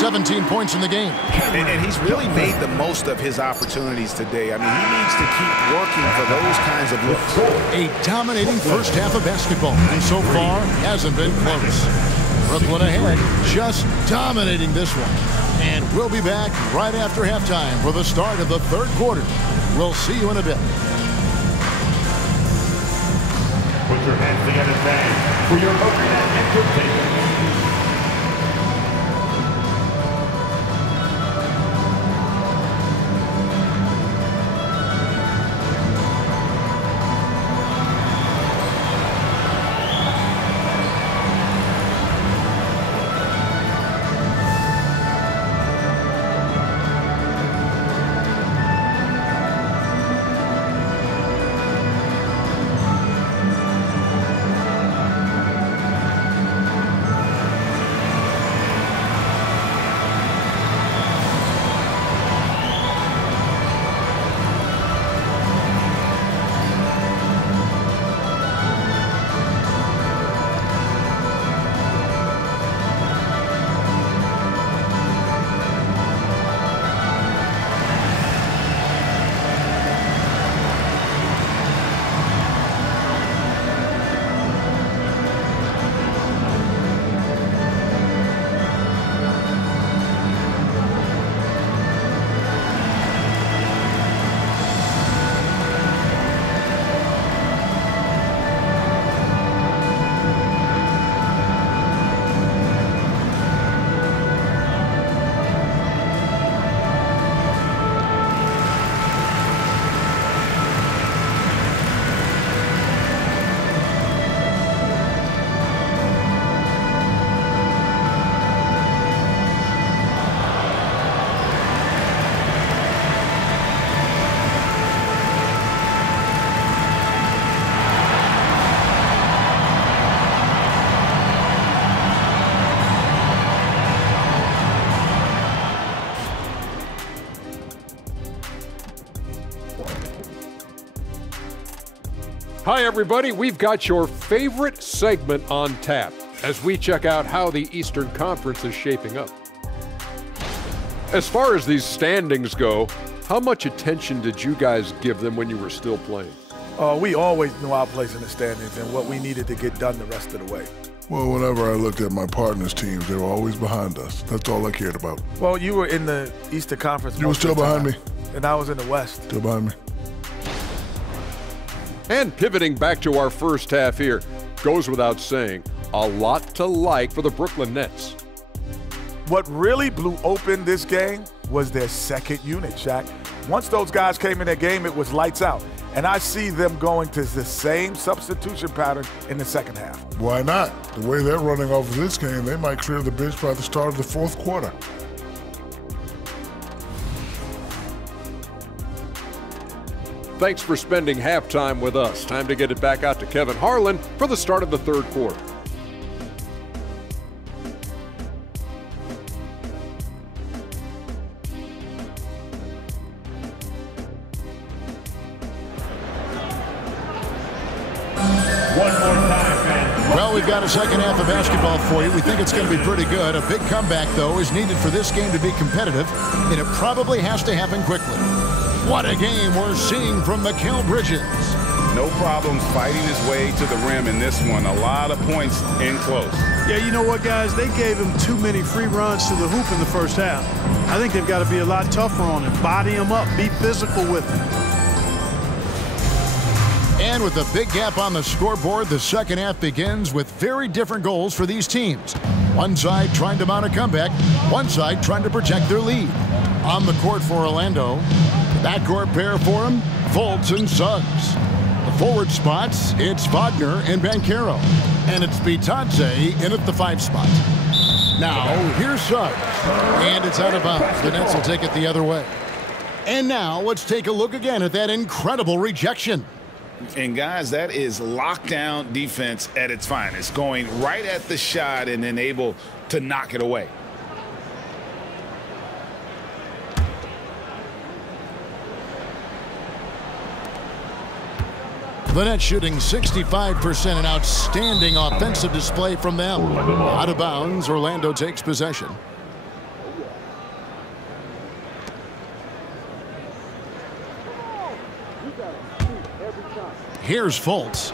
17 points in the game. And he's really made the most of his opportunities today. I mean, he needs to keep working for those kinds of looks. A dominating first half of basketball. And so far, hasn't been close. Brooklyn ahead, just dominating this one. And we'll be back right after halftime for the start of the third quarter. We'll see you in a bit. Put your hands together, fans, for your arena entertainment. Hi, everybody. We've got your favorite segment on tap as we check out how the Eastern Conference is shaping up. As far as these standings go, how much attention did you guys give them when you were still playing? We always knew our place in the standings and what we needed to get done the rest of the way. Well, whenever I looked at my partners' teams, they were always behind us. That's all I cared about. Well, you were in the Eastern Conference. You were still behind me. And I was in the West. Still behind me. And pivoting back to our first half here, goes without saying, a lot to like for the Brooklyn Nets. What really blew open this game was their second unit, Shaq. Once those guys came in that game, it was lights out. And I see them going to the same substitution pattern in the second half. Why not? The way they're running off of this game, they might clear the bench by the start of the fourth quarter. Thanks for spending halftime with us. Time to get it back out to Kevin Harlan for the start of the third quarter. Well, we've got a second half of basketball for you. We think it's going to be pretty good. A big comeback, though, is needed for this game to be competitive, and it probably has to happen quickly. What a game we're seeing from Markelle Bridges. No problems fighting his way to the rim in this one. A lot of points in close. Yeah, you know what, guys? They gave him too many free runs to the hoop in the first half. I think they've got to be a lot tougher on him. Body him up. Be physical with him. And with a big gap on the scoreboard, the second half begins with very different goals for these teams. One side trying to mount a comeback, one side trying to protect their lead. On the court for Orlando, the backcourt pair for him, Fultz and Suggs. The forward spots, it's Wagner and Banchero. And it's Bitadze in at the 5 spot. Now, here's Suggs. And it's out of bounds. The Nets will take it the other way. And now, let's take a look again at that incredible rejection. And, guys, that is lockdown defense at its finest, going right at the shot and then able to knock it away. The Nets shooting 65%, an outstanding offensive display from them. Out of bounds, Orlando takes possession. Here's Fultz.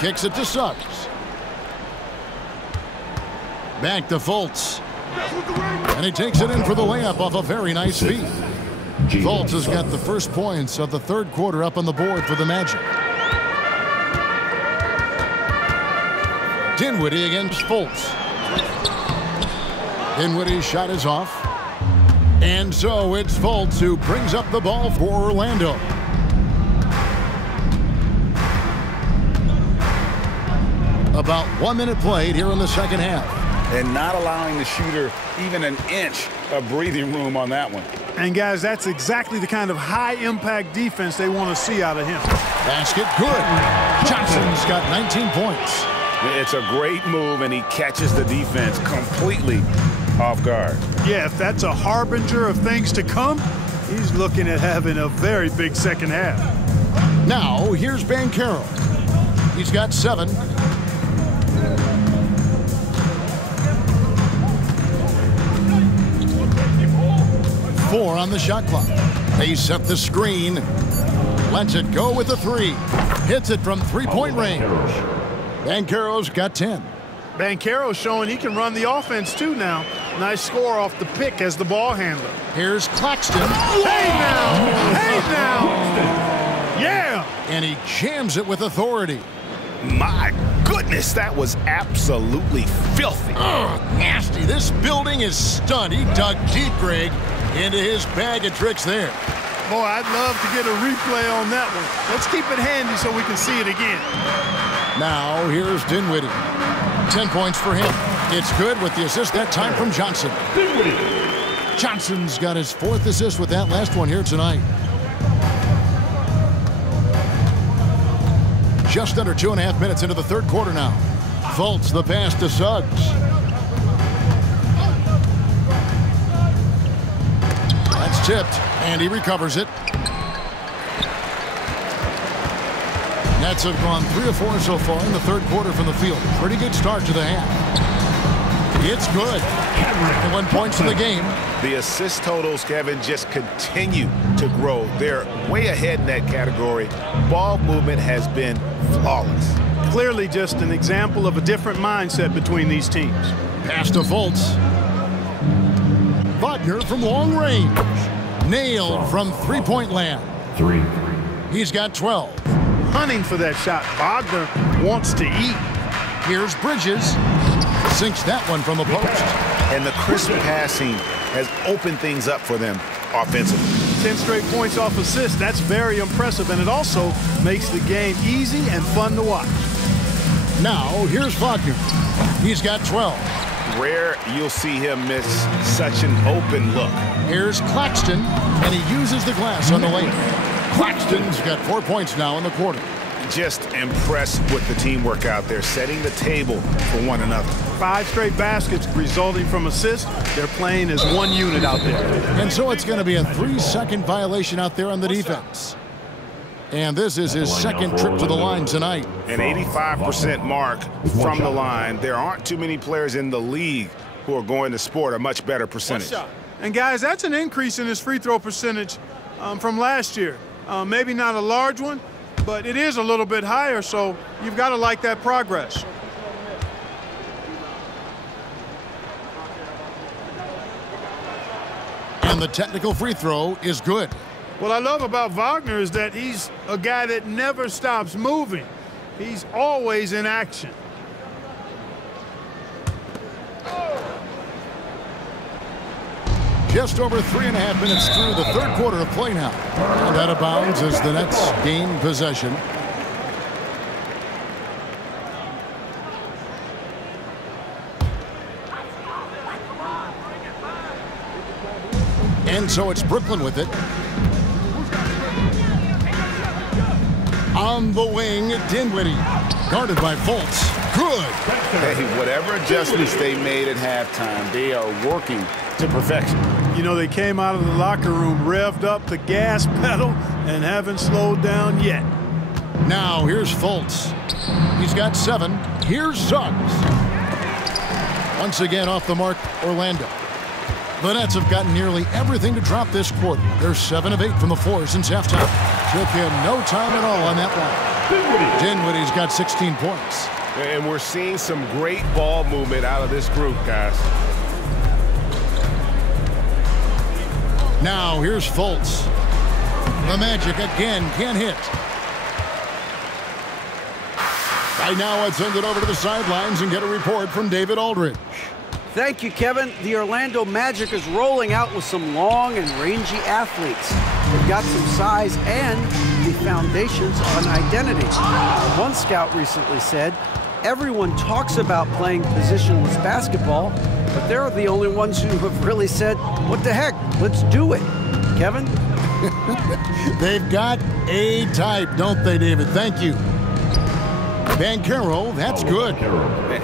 Kicks it to Suggs. Back to Fultz. And he takes it in for the layup off a very nice feed. Fultz has got the first points of the third quarter up on the board for the Magic. Dinwiddie against Fultz. Dinwiddie's shot is off. And so it's Fultz who brings up the ball for Orlando. About 1 minute played here in the second half. And not allowing the shooter even an inch of breathing room on that one. And, guys, that's exactly the kind of high-impact defense they want to see out of him. Basket good. Johnson's got 19 points. It's a great move, and he catches the defense completely off guard. Yeah, if that's a harbinger of things to come, he's looking at having a very big second half. Now, here's Banchero. He's got 7. Four on the shot clock. They set the screen. Lets it go with a 3. Hits it from 3-point range. Banchero's got 10. Banchero's showing he can run the offense too now. Nice score off the pick as the ball handler. Here's Claxton. Hey now! Hey now! Yeah! And he jams it with authority. My goodness, that was absolutely filthy. Ugh, nasty. This building is stunned. He dug deep, Greg, into his bag of tricks there. Boy, I'd love to get a replay on that one. Let's keep it handy so we can see it again. Now, here's Dinwiddie. 10 points for him. It's good with the assist that time from Johnson. Johnson's got his 4th assist with that last one here tonight. Just under 2.5 minutes into the third quarter now. Fultz the pass to Suggs. tipped, and he recovers it. Nets have gone 3 of 4 so far in the third quarter from the field. Pretty good start to the half. It's good. 1 point in the game. The assist totals, Kevin, just continue to grow. They're way ahead in that category. Ball movement has been flawless. Clearly just an example of a different mindset between these teams. Pass to Fultz. Wagner from long range. Nailed from three-point land. He's got 12. Hunting for that shot. Wagner wants to eat. Here's Bridges. Sinks that one from the post. And the crisp passing has opened things up for them offensively. 10 straight points off assists. That's very impressive, and it also makes the game easy and fun to watch. Now, here's Wagner. He's got 12. Rare you'll see him miss such an open look. Here's Claxton, and he uses the glass on the lane. Claxton's got 4 points now in the quarter. Just impressed with the teamwork out there, setting the table for one another. 5 straight baskets resulting from assists. They're playing as one unit out there. And so it's going to be a 3-second violation out there on the defense. And this is his second trip to the line tonight. An 85% mark from the line. There aren't too many players in the league who are going to sport a much better percentage. And guys, that's an increase in his free throw percentage from last year. Maybe not a large one, but it is a little bit higher, so you've got to like that progress. And the technical free throw is good. What I love about Wagner is that he's a guy that never stops moving. He's always in action. Just over 3.5 minutes through the third quarter of play now. And out of bounds as the Nets gain possession. And so it's Brooklyn with it. On the wing, Dinwiddie. Guarded by Fultz. Good. Hey, whatever adjustments they made at halftime, they are working to perfection. You know, they came out of the locker room, revved up the gas pedal, and haven't slowed down yet. Now, here's Fultz. He's got 7. Here's Suggs. Once again off the mark, Orlando. The Nets have gotten nearly everything to drop this quarter. They're 7 of 8 from the floor since halftime. Took him no time at all on that one. Dinwiddie's got 16 points. And we're seeing some great ball movement out of this group, guys. Now, here's Fultz. The Magic again can't hit. Right now, let's send it over to the sidelines and get a report from David Aldridge. Thank you, Kevin. The Orlando Magic is rolling out with some long and rangy athletes. They've got some size and the foundations of an identity. One scout recently said, everyone talks about playing positionless basketball, but they're the only ones who have really said, what the heck, let's do it. Kevin? They've got a type, don't they, David? Thank you. Banchero, that's good.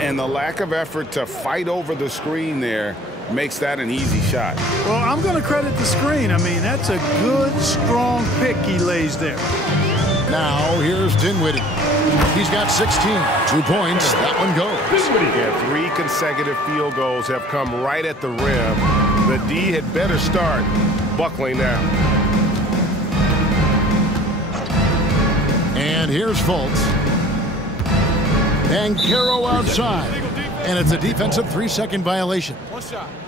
And the lack of effort to fight over the screen there makes that an easy shot. Well, I'm going to credit the screen. I mean, that's a good, strong pick he lays there. Now, here's Dinwiddie. He's got 16. 2 points. That one goes. Yeah, 3 consecutive field goals have come right at the rim. The D had better start buckling down. And here's Fultz. Banchero outside. And it's a defensive 3-second violation.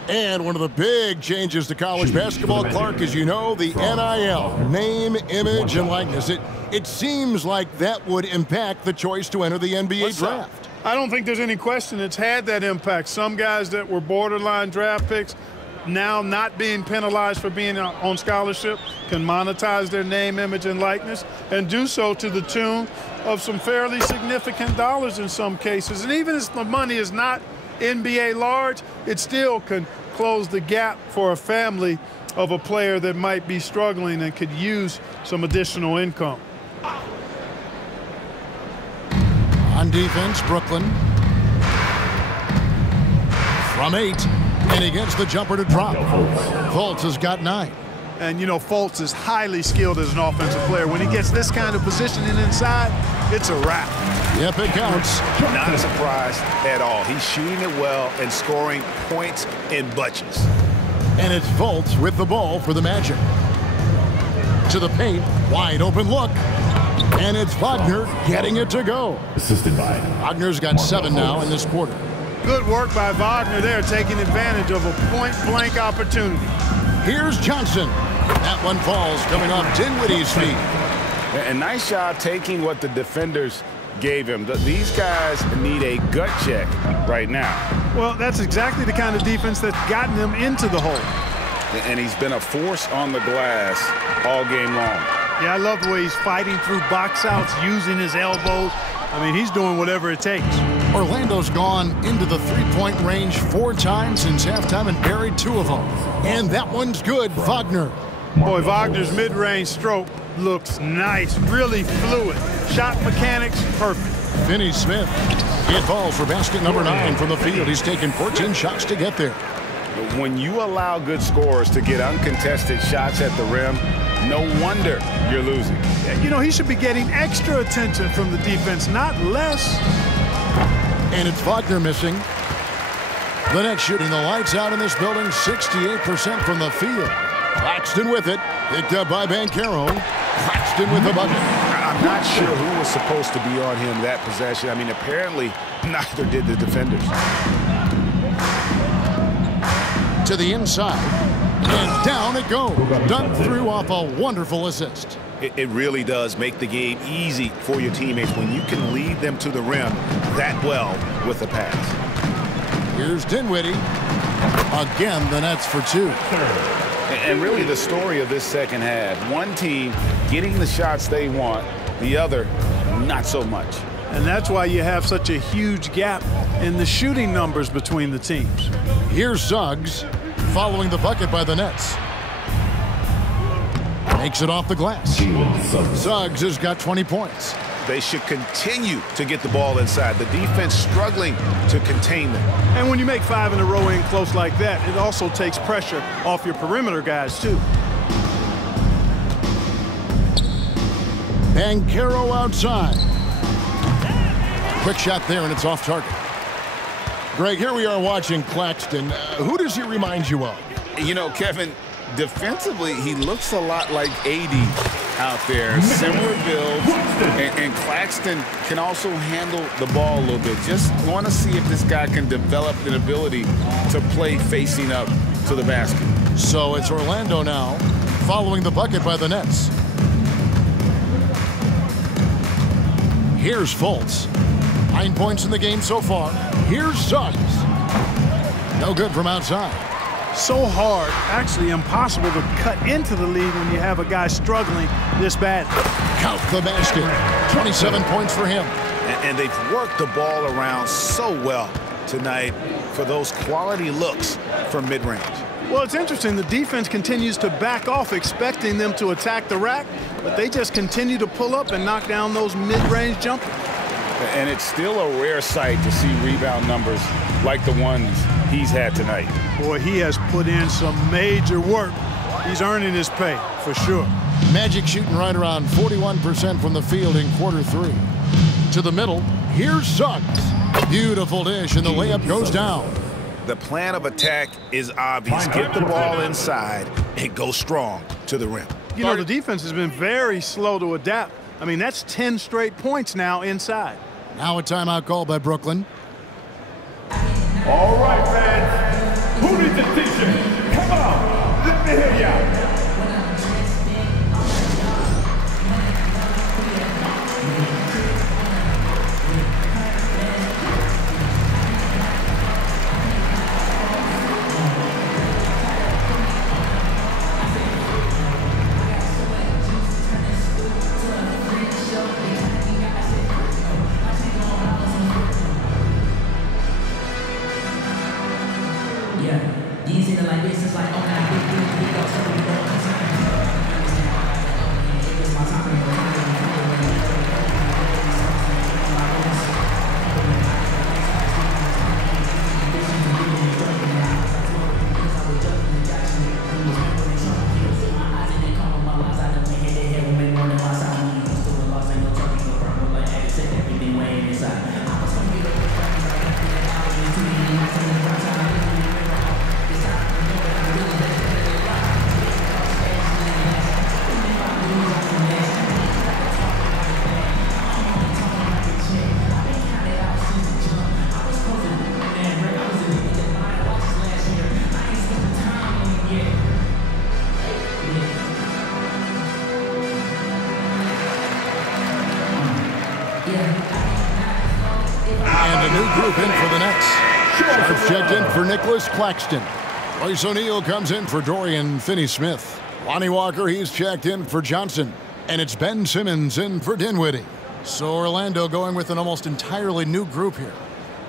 And one of the big changes to college basketball, Clark, as you know, the NIL, name, image, and likeness. It seems like that would impact the choice to enter the NBA draft. I don't think there's any question it's had that impact. Some guys that were borderline draft picks now not being penalized for being on scholarship can monetize their name, image, and likeness and do so to the tune of some fairly significant dollars in some cases. And even if the money is not NBA large, it still can close the gap for a family of a player that might be struggling and could use some additional income. On defense, Brooklyn. From 8. And he gets the jumper to drop. Fultz has got 9. And, you know, Fultz is highly skilled as an offensive player. When he gets this kind of positioning inside, it's a wrap. Yep, it counts. Not a surprise at all. He's shooting it well and scoring points in bunches. And it's Fultz with the ball for the Magic. To the paint, wide open look. And it's Wagner getting it to go. Assisted by Wagner's got 7 now in this quarter. Good work by Wagner there, taking advantage of a point-blank opportunity. Here's Johnson. That one falls, coming off Dinwiddie's feet. And nice job taking what the defenders gave him. These guys need a gut check right now. Well, that's exactly the kind of defense that's gotten them into the hole. And he's been a force on the glass all game long. Yeah, I love the way he's fighting through box outs, using his elbows. I mean, he's doing whatever it takes. Orlando's gone into the three-point range 4 times since halftime and buried 2 of them. And that one's good, Wagner. Boy, Wagner's mid-range stroke looks nice, really fluid. Shot mechanics, perfect. Finney Smith. It falls for basket number 9 from the field. He's taken 14 shots to get there. When you allow good scorers to get uncontested shots at the rim, no wonder you're losing. You know, he should be getting extra attention from the defense, not less. And it's Wagner missing. The Nets shooting the lights out in this building, 68% from the field. Claxton with it, picked up by Banchero. Claxton with the bucket. I'm not sure who was supposed to be on him that possession. I mean, apparently neither did the defenders. To the inside, and down it goes. Dunked through off a wonderful assist. It really does make the game easy for your teammates when you can lead them to the rim that well with the pass. Here's Dinwiddie. Again, the Nets for 2. And really the story of this second half, one team getting the shots they want, the other not so much. And that's why you have such a huge gap in the shooting numbers between the teams. Here's Suggs following the bucket by the Nets. Makes it off the glass. Suggs has got 20 points. They should continue to get the ball inside. The defense struggling to contain them. And when you make 5 in a row in close like that, it also takes pressure off your perimeter guys, too. Banchero outside. Quick shot there, and it's off target. Greg, here we are watching Claxton. Who does he remind you of? You know, Kevin, defensively, he looks a lot like AD out there. Similar builds, and Claxton can also handle the ball a little bit. Just want to see if this guy can develop an ability to play facing up to the basket. So it's Orlando now, following the bucket by the Nets. Here's Fultz. 9 points in the game so far. Here's Suggs. No good from outside. So hard, actually impossible to cut into the lead when you have a guy struggling this bad. Count the basket. 27 points for him. And they've worked the ball around so well tonight for those quality looks from mid-range. Well, it's interesting. The defense continues to back off, expecting them to attack the rack, but they just continue to pull up and knock down those mid-range jumpers. And it's still a rare sight to see rebound numbers like the ones he's had tonight. Boy, he has put in some major work. He's earning his pay, for sure. Magic shooting right around 41% from the field in quarter 3. To the middle, here's Suggs. Beautiful dish, and the layup goes down. The plan of attack is obvious. Get the ball inside and go strong to the rim. You know, the defense has been very slow to adapt. I mean, that's 10 straight points now inside. Now a timeout call by Brooklyn. All right, fans. Who needs attention? Come on, let me hear ya. Yeah, these in like this. a new group in for the Nets. Sharp checked in for Nicholas Claxton. Royce O'Neal comes in for Dorian Finney-Smith. Lonnie Walker, he's checked in for Johnson. And it's Ben Simmons in for Dinwiddie. So Orlando going with an almost entirely new group here.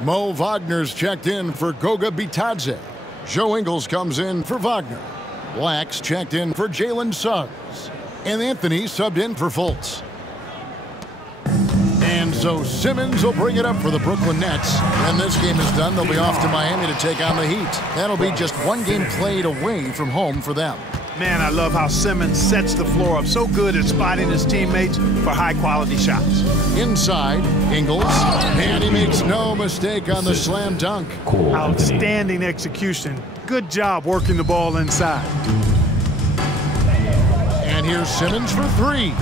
Mo Wagner's checked in for Goga Bitadze. Joe Ingles comes in for Wagner. Black's checked in for Jalen Suggs. And Anthony subbed in for Fultz. And so Simmons will bring it up for the Brooklyn Nets. When this game is done, they'll be off to Miami to take on the Heat. That'll be just one game played away from home for them. Man, I love how Simmons sets the floor up. So good at spotting his teammates for high-quality shots. Inside, Ingles. And he makes no mistake on the slam dunk. Outstanding execution. Good job working the ball inside. And here's Simmons for three.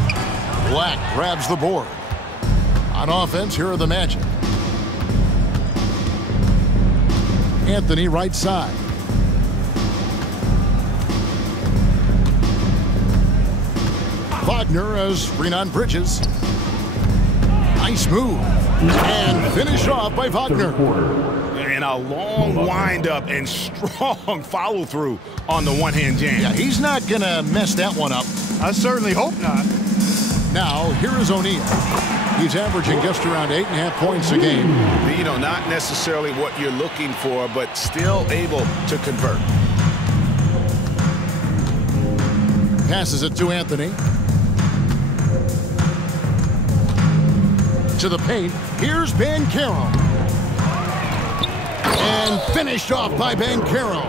Black grabs the board. On offense, here are the Magic. Anthony right side. Wagner as screen on Bridges. Nice move. And finished off by Wagner. And a long windup and strong follow-through on the one-hand jam. Yeah, he's not going to mess that one up. I certainly hope not. Now, here is O'Neal. He's averaging just around 8.5 points a game. You know, not necessarily what you're looking for, but still able to convert. Passes it to Anthony. To the paint. Here's Banchero. And finished off by Banchero.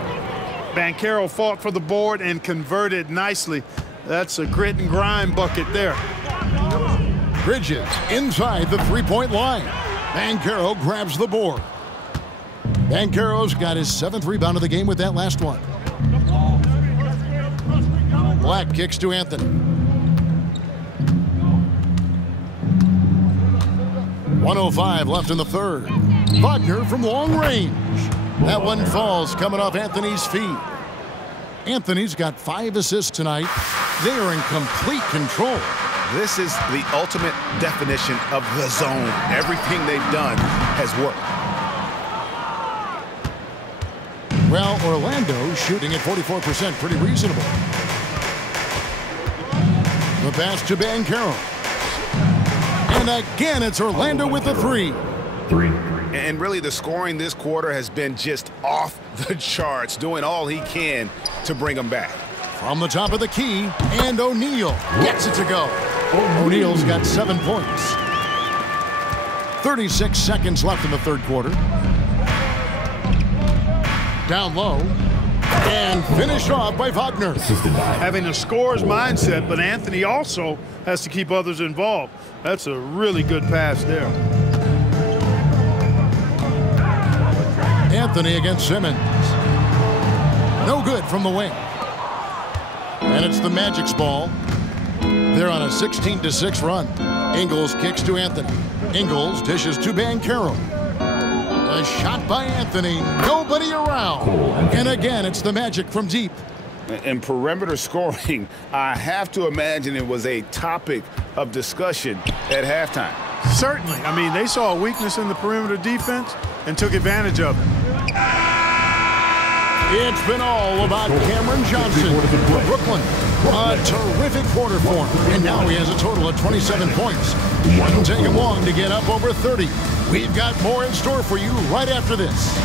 Banchero fought for the board and converted nicely. That's a grit and grind bucket there. Bridges inside the three-point line. Banchero grabs the board. Banchero's got his 7th rebound of the game with that last one. Black kicks to Anthony. 1:05 left in the third. Wagner from long range. That one falls coming off Anthony's feet. Anthony's got 5 assists tonight. They are in complete control. This is the ultimate definition of the zone. Everything they've done has worked. Well, Orlando shooting at 44%, pretty reasonable. The pass to Banchero. And again, it's Orlando with the three. And really, the scoring this quarter has been just off the charts, doing all he can to bring them back. From the top of the key, and O'Neal gets it to go. O'Neal's got 7 points. 36 seconds left in the third quarter. Down low. And finished off by Wagner. Having a scorer's mindset, but Anthony also has to keep others involved. That's a really good pass there. Anthony against Simmons. No good from the wing. And it's the Magic's ball. They're on a 16-6 run. Ingles kicks to Anthony. Ingles dishes to Banchero. A shot by Anthony. Nobody around. And again, it's the Magic from deep. And perimeter scoring, I have to imagine it was a topic of discussion at halftime. Certainly. I mean, they saw a weakness in the perimeter defense and took advantage of it. It's been all about Cameron Johnson for Brooklyn. A terrific quarter for him. And now he has a total of 27 points. Wouldn't take him long to get up over 30. We've got more in store for you right after this.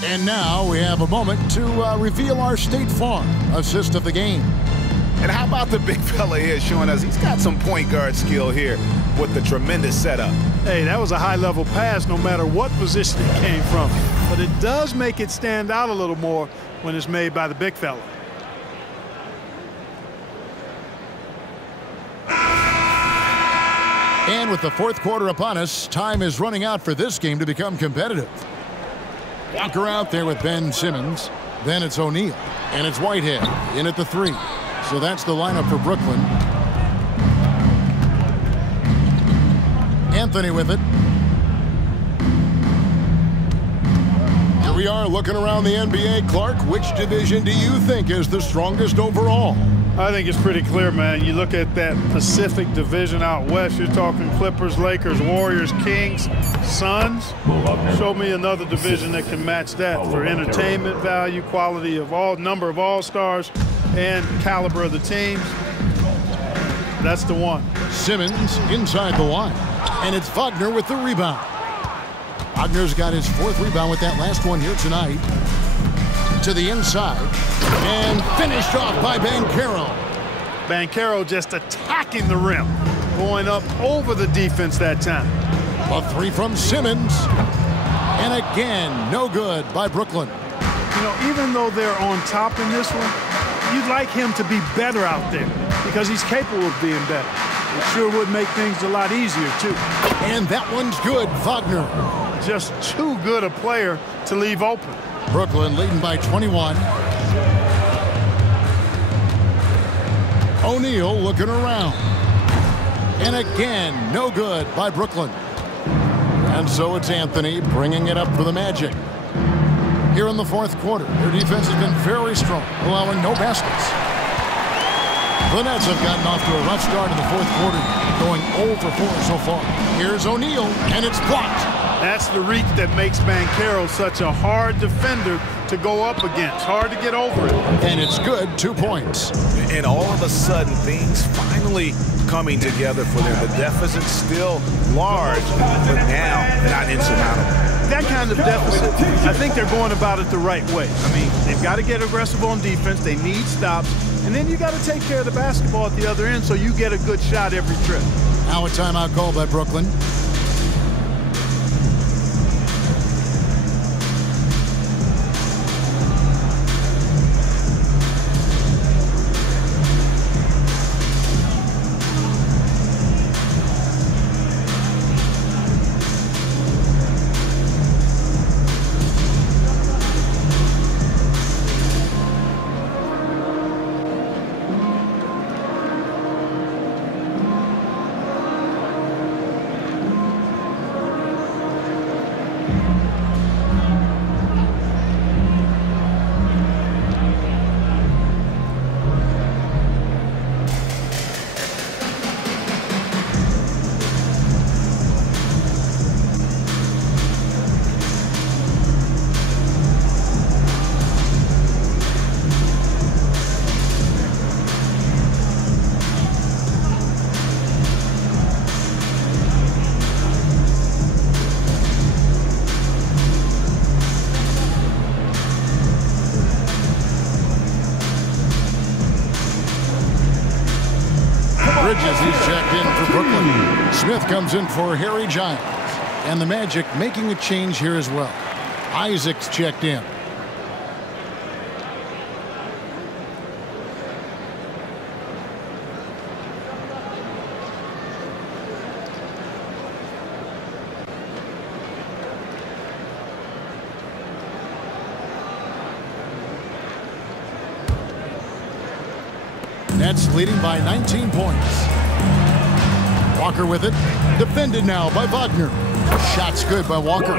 And now we have a moment to reveal our State Farm assist of the game. And how about the big fella here showing us he's got some point guard skill here with the tremendous setup. Hey, that was a high-level pass no matter what position it came from. But it does make it stand out a little more when it's made by the big fella. And with the fourth quarter upon us, time is running out for this game to become competitive. Walker out there with Ben Simmons. Then it's O'Neal. And it's Whitehead in at the 3. So that's the lineup for Brooklyn. Anthony with it. Here we are looking around the NBA. Clark, which division do you think is the strongest overall? I think it's pretty clear, man. You look at that Pacific Division out west, you're talking Clippers, Lakers, Warriors, Kings, Suns. Show me another division that can match that for entertainment value, quality of number of all-stars, and caliber of the teams. That's the one. Simmons inside the line, and it's Wagner with the rebound. Wagner's got his 4th rebound with that last one here tonight. To the inside, and finished off by Banchero. Banchero just attacking the rim, going up over the defense that time. A 3 from Simmons, and again, no good by Brooklyn. You know, even though they're on top in this one, you'd like him to be better out there because he's capable of being better. It sure would make things a lot easier, too. And that one's good, Wagner. Just too good a player to leave open. Brooklyn leading by 21. O'Neal looking around. And again, no good by Brooklyn. And so it's Anthony bringing it up for the Magic. Here in the fourth quarter, their defense has been very strong, allowing no baskets. The Nets have gotten off to a rough start in the fourth quarter, going 0 for 4 so far. Here's O'Neal, and it's blocked. That's the reach that makes Banchero such a hard defender to go up against. Hard to get over it. And it's good, 2 points. And all of a sudden, things finally coming together for them. The deficit's still large, but now not insurmountable. That kind of deficit, I think they're going about it the right way. I mean, they've got to get aggressive on defense. They need stops. And then you got to take care of the basketball at the other end so you get a good shot every trip. Now a timeout call by Brooklyn. He's checked in for Brooklyn. Smith comes in for Harry Giles. And the Magic making a change here as well. Isaac's checked in. Nets leading by 19 points. Walker with it. Defended now by Wagner. Shot's good by Walker.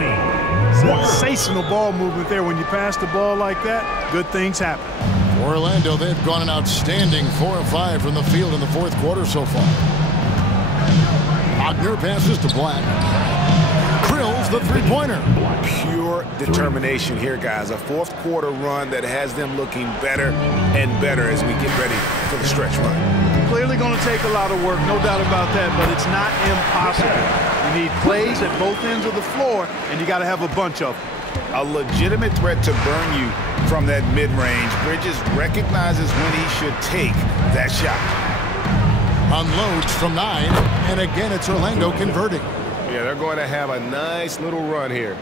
Sensational ball movement there. When you pass the ball like that, good things happen. Orlando, they've gone an outstanding 4 of 5 from the field in the fourth quarter so far. Wagner passes to Black. Drills the three-pointer. Pure determination here, guys. A fourth quarter run that has them looking better and better as we get ready for the stretch run. Clearly going to take a lot of work, no doubt about that, but it's not impossible. You need plays at both ends of the floor, and you got to have a bunch of them. A legitimate threat to burn you from that mid-range. Bridges recognizes when he should take that shot. Unloads from 9, and again it's Orlando converting. Yeah, they're going to have a nice little run here.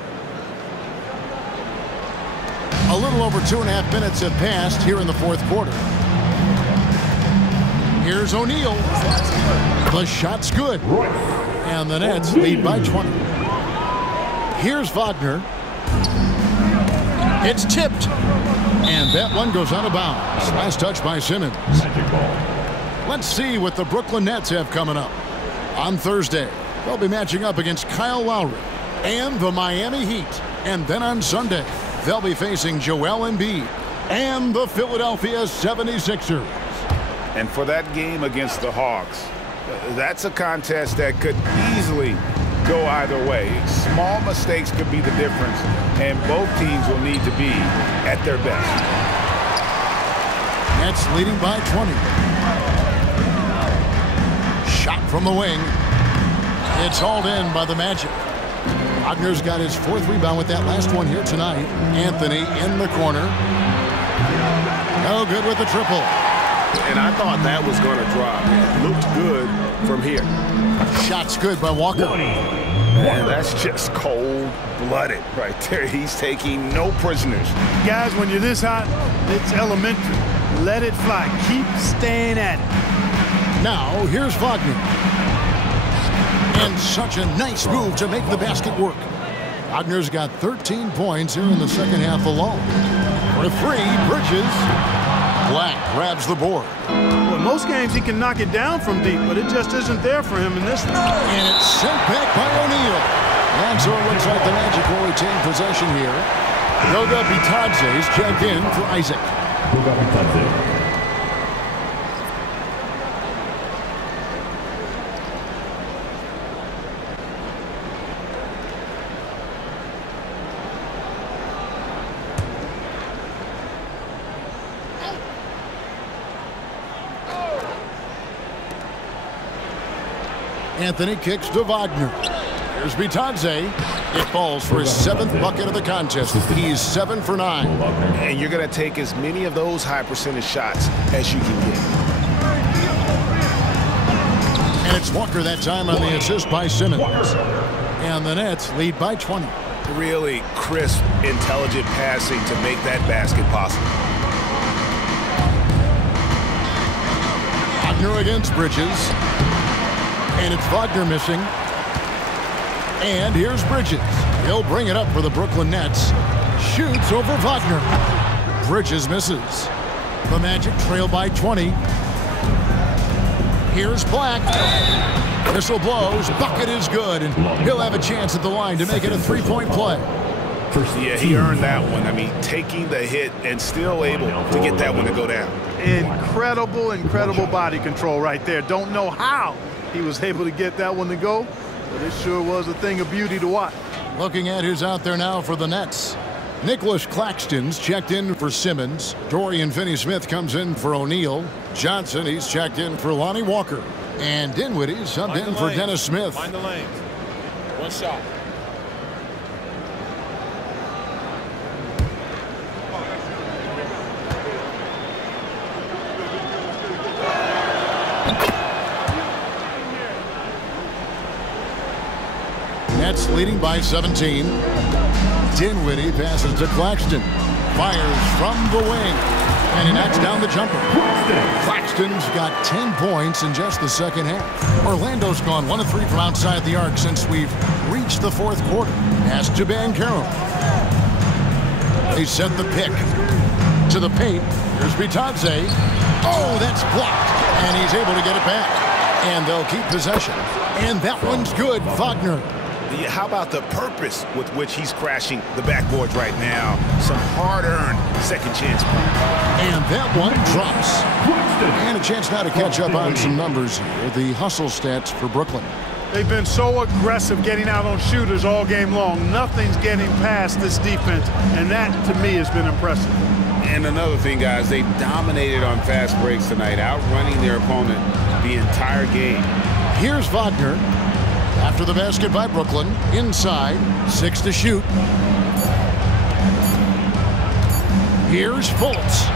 A little over 2.5 minutes have passed here in the fourth quarter. Here's O'Neal. The shot's good. And the Nets lead by 20. Here's Wagner. It's tipped. And that one goes out of bounds. Last touch by Simmons. Let's see what the Brooklyn Nets have coming up. On Thursday, they'll be matching up against Kyle Lowry and the Miami Heat. And then on Sunday, they'll be facing Joel Embiid and the Philadelphia 76ers. And for that game against the Hawks, that's a contest that could easily go either way. Small mistakes could be the difference, and both teams will need to be at their best. Nets leading by 20. Shot from the wing. It's hauled in by the Magic. Wagner's got his 4th rebound with that last one here tonight. Anthony in the corner. No good with the triple. And I thought that was going to drop. It looked good from here. Shot's good by Walker. And that's just cold-blooded right there. He's taking no prisoners. Guys, when you're this hot, it's elementary. Let it fly. Keep staying at it. Now, here's Wagner. And such a nice move to make the basket work. Wagner's got 13 points here in the second half alone. For 3, Bridges. Black grabs the board. Well, most games he can knock it down from deep, but it just isn't there for him in this one. And it's sent back by O'Neal. And so it looks like the Magic will retain possession here. Goga Bitadze's checked in for Isaac. Anthony kicks to Wagner. Here's Bitadze. It falls for his 7th bucket of the contest. He's 7 for 9. And you're going to take as many of those high percentage shots as you can get. And it's Walker that time on the assist by Simmons. And the Nets lead by 20. Really crisp, intelligent passing to make that basket possible. Wagner against Bridges. And it's Wagner missing. And here's Bridges. He'll bring it up for the Brooklyn Nets. Shoots over Wagner. Bridges misses. The Magic trail by 20. Here's Black. Whistle blows. Bucket is good. And he'll have a chance at the line to make it a 3-point play. Yeah, he earned that one. I mean, taking the hit and still able to get that one to go down. Incredible body control right there. Don't know how he was able to get that one to go, but it sure was a thing of beauty to watch. Looking at who's out there now for the Nets. Nicholas Claxton's checked in for Simmons. Dorian Finney-Smith comes in for O'Neal. Johnson, he's checked in for Lonnie Walker. And Dinwiddie subbed in for Dennis Smith. Find the lanes. One shot. Nets leading by 17. Dinwiddie passes to Claxton. Fires from the wing. And he knocks down the jumper. Claxton's got 10 points in just the second half. Orlando's gone 1 of 3 from outside the arc since we've reached the 4th quarter. Pass to Banchero. They set the pick. To the paint. Here's Bitadze. Oh, that's blocked. And he's able to get it back. And they'll keep possession. And that one's good. Wagner. How about the purpose with which he's crashing the backboards right now? Some hard-earned second chance play. And that one drops. And a chance now to catch up on some numbers here. The hustle stats for Brooklyn. They've been so aggressive getting out on shooters all game long. Nothing's getting past this defense, and that, to me, has been impressive. And another thing, guys, they've dominated on fast breaks tonight, outrunning their opponent the entire game. Here's Wagner. After the basket by Brooklyn, inside, 6 to shoot. Here's Fultz.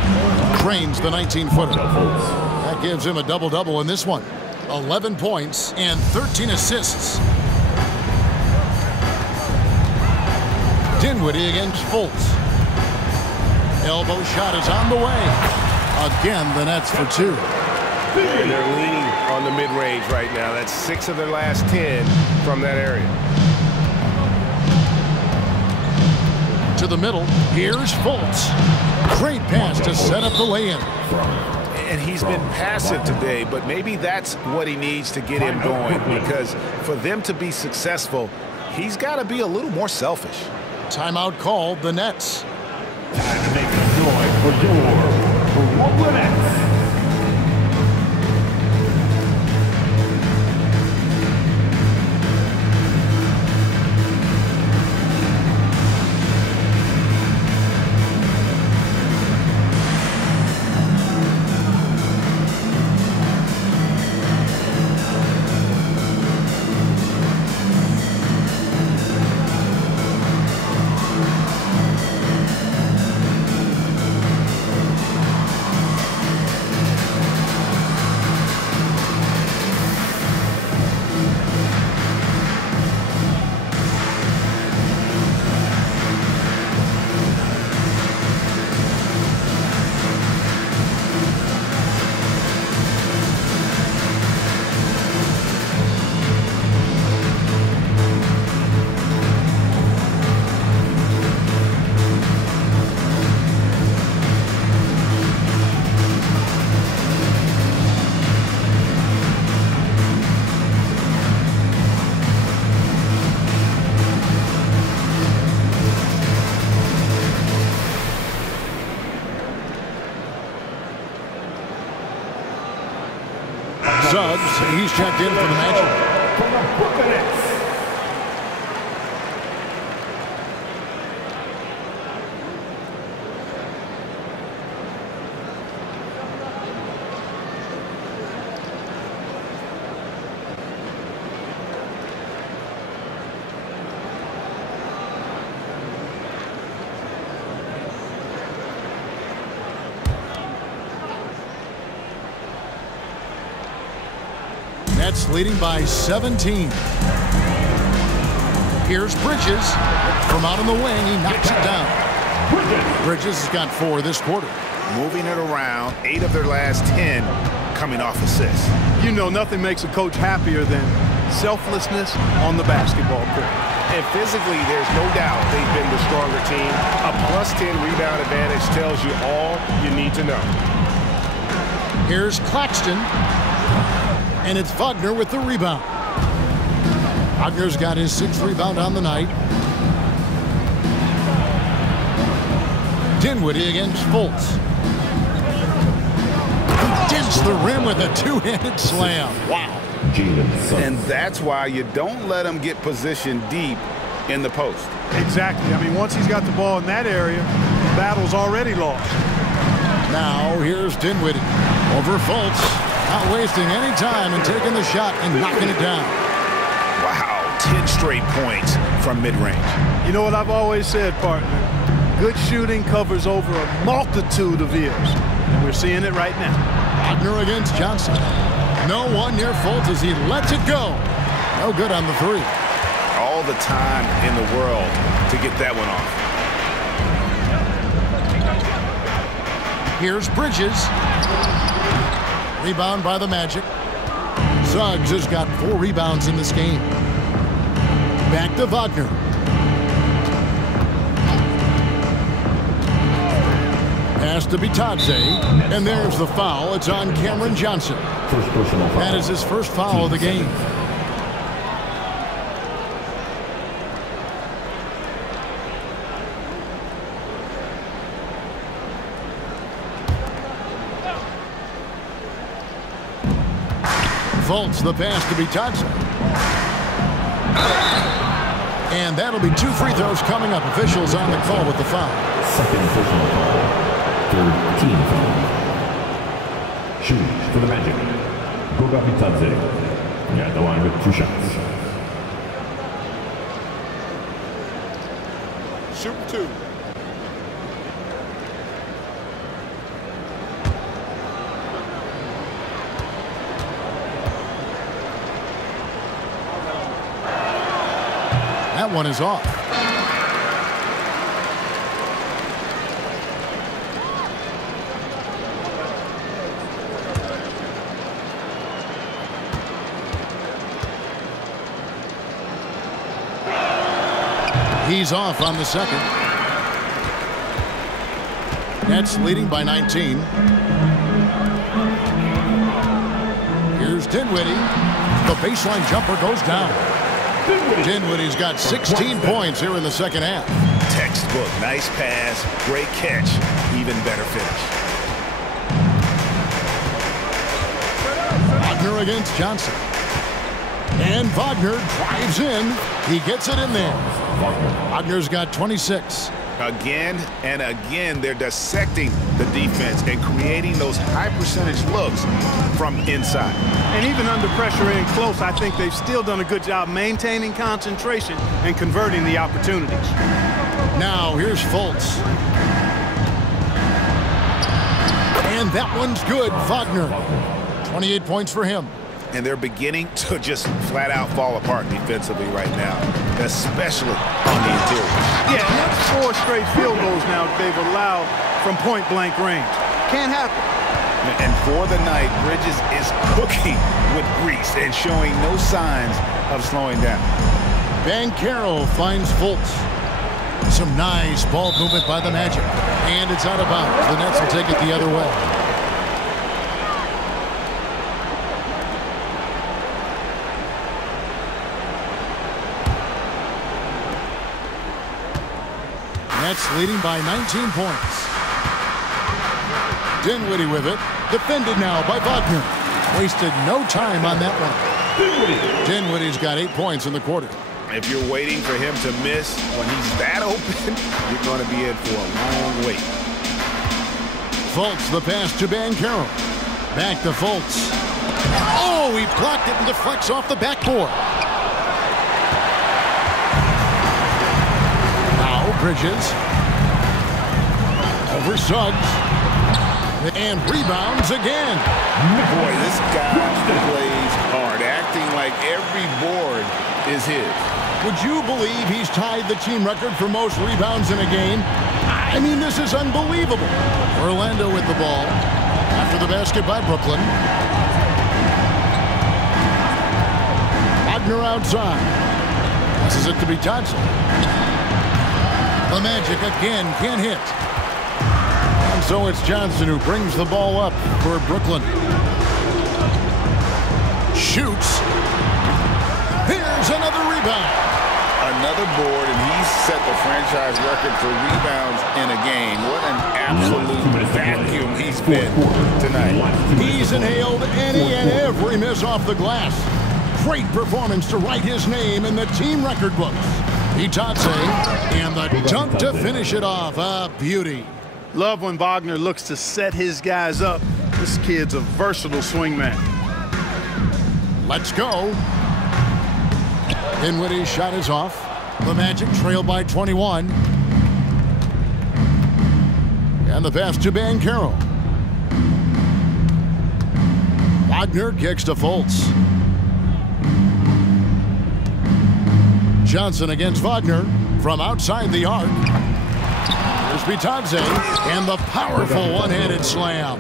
Cranes the 19-footer. That gives him a double-double in this one. 11 points and 13 assists. Dinwiddie against Fultz. Elbow shot is on the way. Again, the Nets for 2. And they're leaning on the mid-range right now. That's 6 of their last 10 from that area. To the middle, here's Fultz. Great pass to set up the lay-in. And he's been passive today, but maybe that's what he needs to get him going, because for them to be successful, he's got to be a little more selfish. Timeout called, the Nets. Time to make some noise for your Brooklyn Nets. Suggs, he's checked in for the Magic. From the Brooklyn Nets. Nets leading by 17. Here's Bridges. From out on the wing, he knocks it down. Bridges has got 4 this quarter. Moving it around, 8 of their last 10 coming off assists. You know, nothing makes a coach happier than selflessness on the basketball court. And physically, there's no doubt they've been the stronger team. A +10 rebound advantage tells you all you need to know. Here's Claxton. And it's Wagner with the rebound. Wagner's got his 6th rebound on the night. Dinwiddie against Fultz. He dents the rim with a 2-handed slam. Wow. And that's why you don't let him get positioned deep in the post. Exactly. I mean, once he's got the ball in that area, the battle's already lost. Now here's Dinwiddie over Fultz. Not wasting any time and taking the shot and knocking it down. Wow, 10 straight points from mid-range. You know what I've always said, partner? Good shooting covers over a multitude of years. And we're seeing it right now. Wagner against Johnson. No one near Fultz as he lets it go. No good on the 3. All the time in the world to get that one off. Here's Bridges. Rebound by the Magic. Suggs has got 4 rebounds in this game. Back to Wagner. Pass to Bitadze. And there's the foul. It's on Cameron Johnson. That is his first foul of the game. Fultz, the pass to Bitadze. And that'll be 2 free throws coming up. Officials on the call with the foul. Second personal foul. 3rd team foul. Shooting for the Magic. Goga Bitadze. At the line with 2 shots. Shoot 2. That one is off. He's off on the second. Nets leading by 19. Here's Dinwiddie. The baseline jumper goes down. Dinwiddie's got 16 points here in the second half. Textbook, nice pass, great catch, even better finish. Wagner against Johnson. And Wagner drives in. He gets it in there. Wagner's got 26. Again and again, they're dissecting the defense and creating those high-percentage looks from inside. And even under pressure and close, I think they've still done a good job maintaining concentration and converting the opportunities. Now here's Fultz. And that one's good. Wagner. 28 points for him. And they're beginning to just flat-out fall apart defensively right now, especially on the interior. Yeah, and that's 4 straight field goals now they've allowed from point-blank range. Can't happen. And for the night, Bridges is cooking with grease and showing no signs of slowing down. Markelle finds Fultz. Some nice ball movement by the Magic. And it's out of bounds. The Nets will take it the other way. Nets leading by 19 points. Dinwiddie with it. Defended now by Wagner. Wasted no time on that one. Dinwiddie's got 8 points in the quarter. If you're waiting for him to miss when he's that open, you're going to be in for a long wait. Fultz the pass to Markelle. Back to Fultz. Oh, he blocked it and deflects off the backboard. Bridges over Suggs and rebounds again. Boy, this guy plays hard, acting like every board is his. Would you believe he's tied the team record for most rebounds in a game? I mean, this is unbelievable. Orlando with the ball after the basket by Brooklyn. Wagner outside. Passes it to Fultz. The Magic again can't hit. And so it's Johnson who brings the ball up for Brooklyn. Shoots. Here's another rebound. Another board, and he's set the franchise record for rebounds in a game. What an absolute vacuum he's been tonight. He's inhaled any and every miss off the glass. Great performance to write his name in the team record books. Fultz and the dunk to finish it off. A beauty. Love when Wagner looks to set his guys up. This kid's a versatile swingman. Let's go. Dinwiddie's shot is off. The Magic trail by 21. And the pass to Markelle. Wagner kicks to Fultz. Johnson against Wagner from outside the arc. Here's Fultz and the powerful one-handed slam.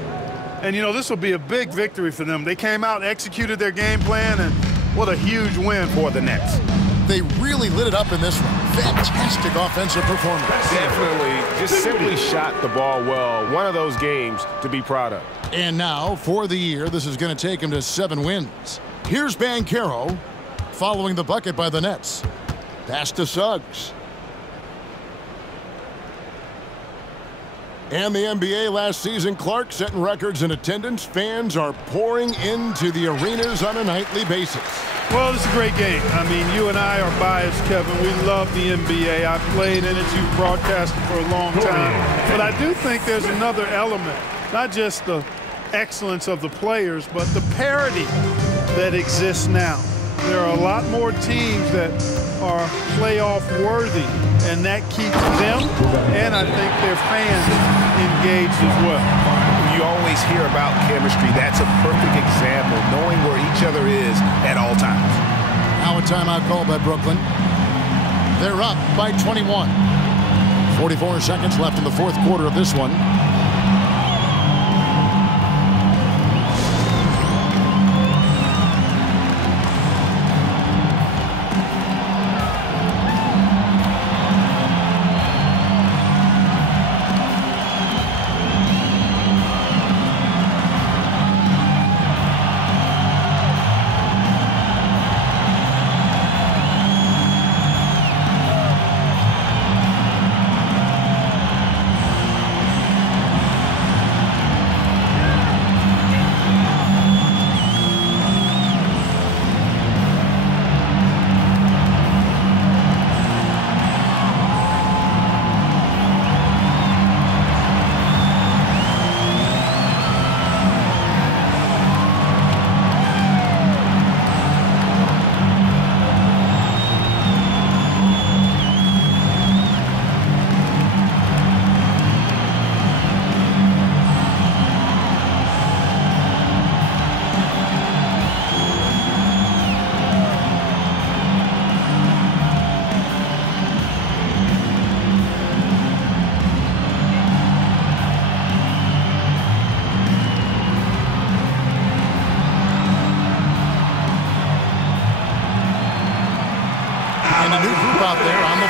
And, you know, this will be a big victory for them. They came out, executed their game plan, and what a huge win for the Nets. They really lit it up in this one. Fantastic offensive performance. Definitely just simply shot the ball well. One of those games to be proud of. And now, for the year, this is going to take him to 7 wins. Here's Markelle following the bucket by the Nets. Pass to Suggs. And the NBA last season, Clark setting records in attendance. Fans are pouring into the arenas on a nightly basis. Well, it's a great game. I mean, you and I are biased, Kevin. We love the NBA. I've played in it. You've broadcasted for a long time. But I do think there's another element, not just the excellence of the players, but the parity that exists now. There are a lot more teams that are playoff worthy, and that keeps them and I think their fans engaged as well. You always hear about chemistry. That's a perfect example, knowing where each other is at all times. Now a timeout call by Brooklyn. They're up by 21. 44 seconds left in the fourth quarter of this one.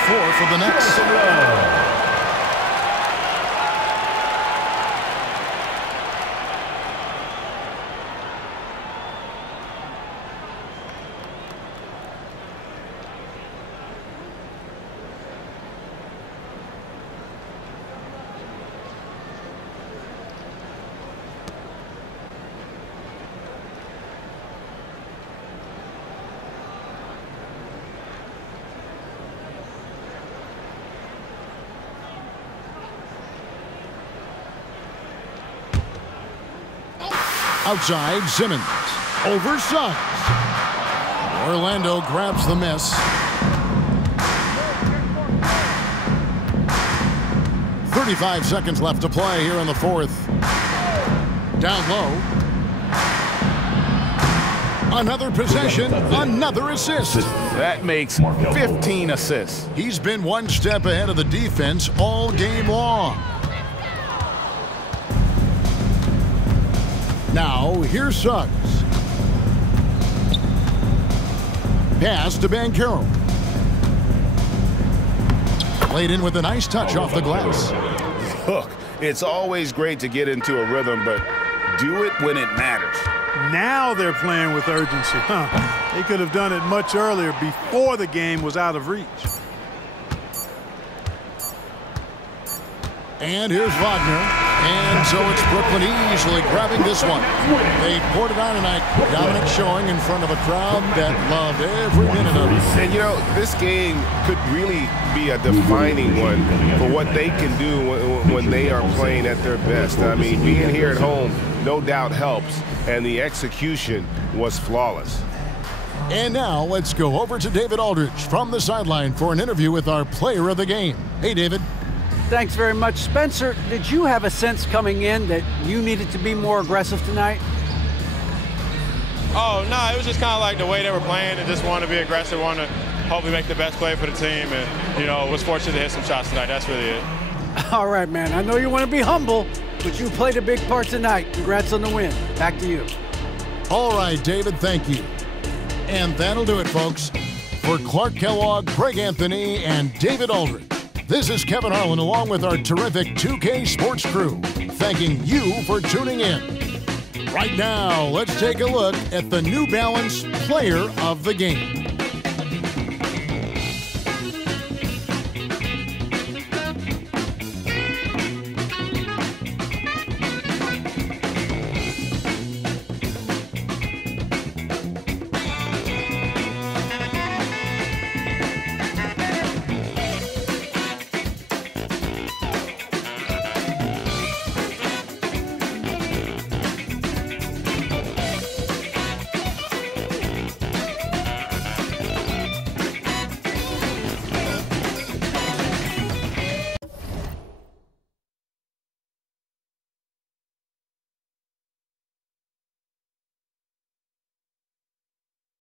floor for the Nets. Outside, Simmons. Over Suggs. Orlando grabs the miss. 35 seconds left to play here in the fourth. Down low. Another possession, another assist. That makes 15 assists. He's been one step ahead of the defense all game long. Now, here's Suggs. Pass to Banchero. Played in with a nice touch off the glass. Look, it's always great to get into a rhythm, but do it when it matters. Now they're playing with urgency. They could have done it much earlier, before the game was out of reach. And here's Wagner. And so it's Brooklyn easily grabbing this one. They poured it on tonight. Dominant showing in front of a crowd that loved every minute of it. And, you know, this game could really be a defining one for what they can do when they are playing at their best. I mean, being here at home no doubt helps, and the execution was flawless. And now let's go over to David Aldridge from the sideline for an interview with our player of the game. Hey, David. Thanks very much. Spencer, did you have a sense coming in that you needed to be more aggressive tonight? Oh, no, it was just kind of like the way they were playing and just wanted to be aggressive, wanted to hopefully make the best play for the team, and, you know, was fortunate to hit some shots tonight. That's really it. All right, man. I know you want to be humble, but you played a big part tonight. Congrats on the win. Back to you. All right, David, thank you. And that'll do it, folks. For Clark Kellogg, Craig Anthony, and David Aldridge, this is Kevin Harlan along with our terrific 2K Sports crew, thanking you for tuning in. Right now, let's take a look at the New Balance Player of the Game.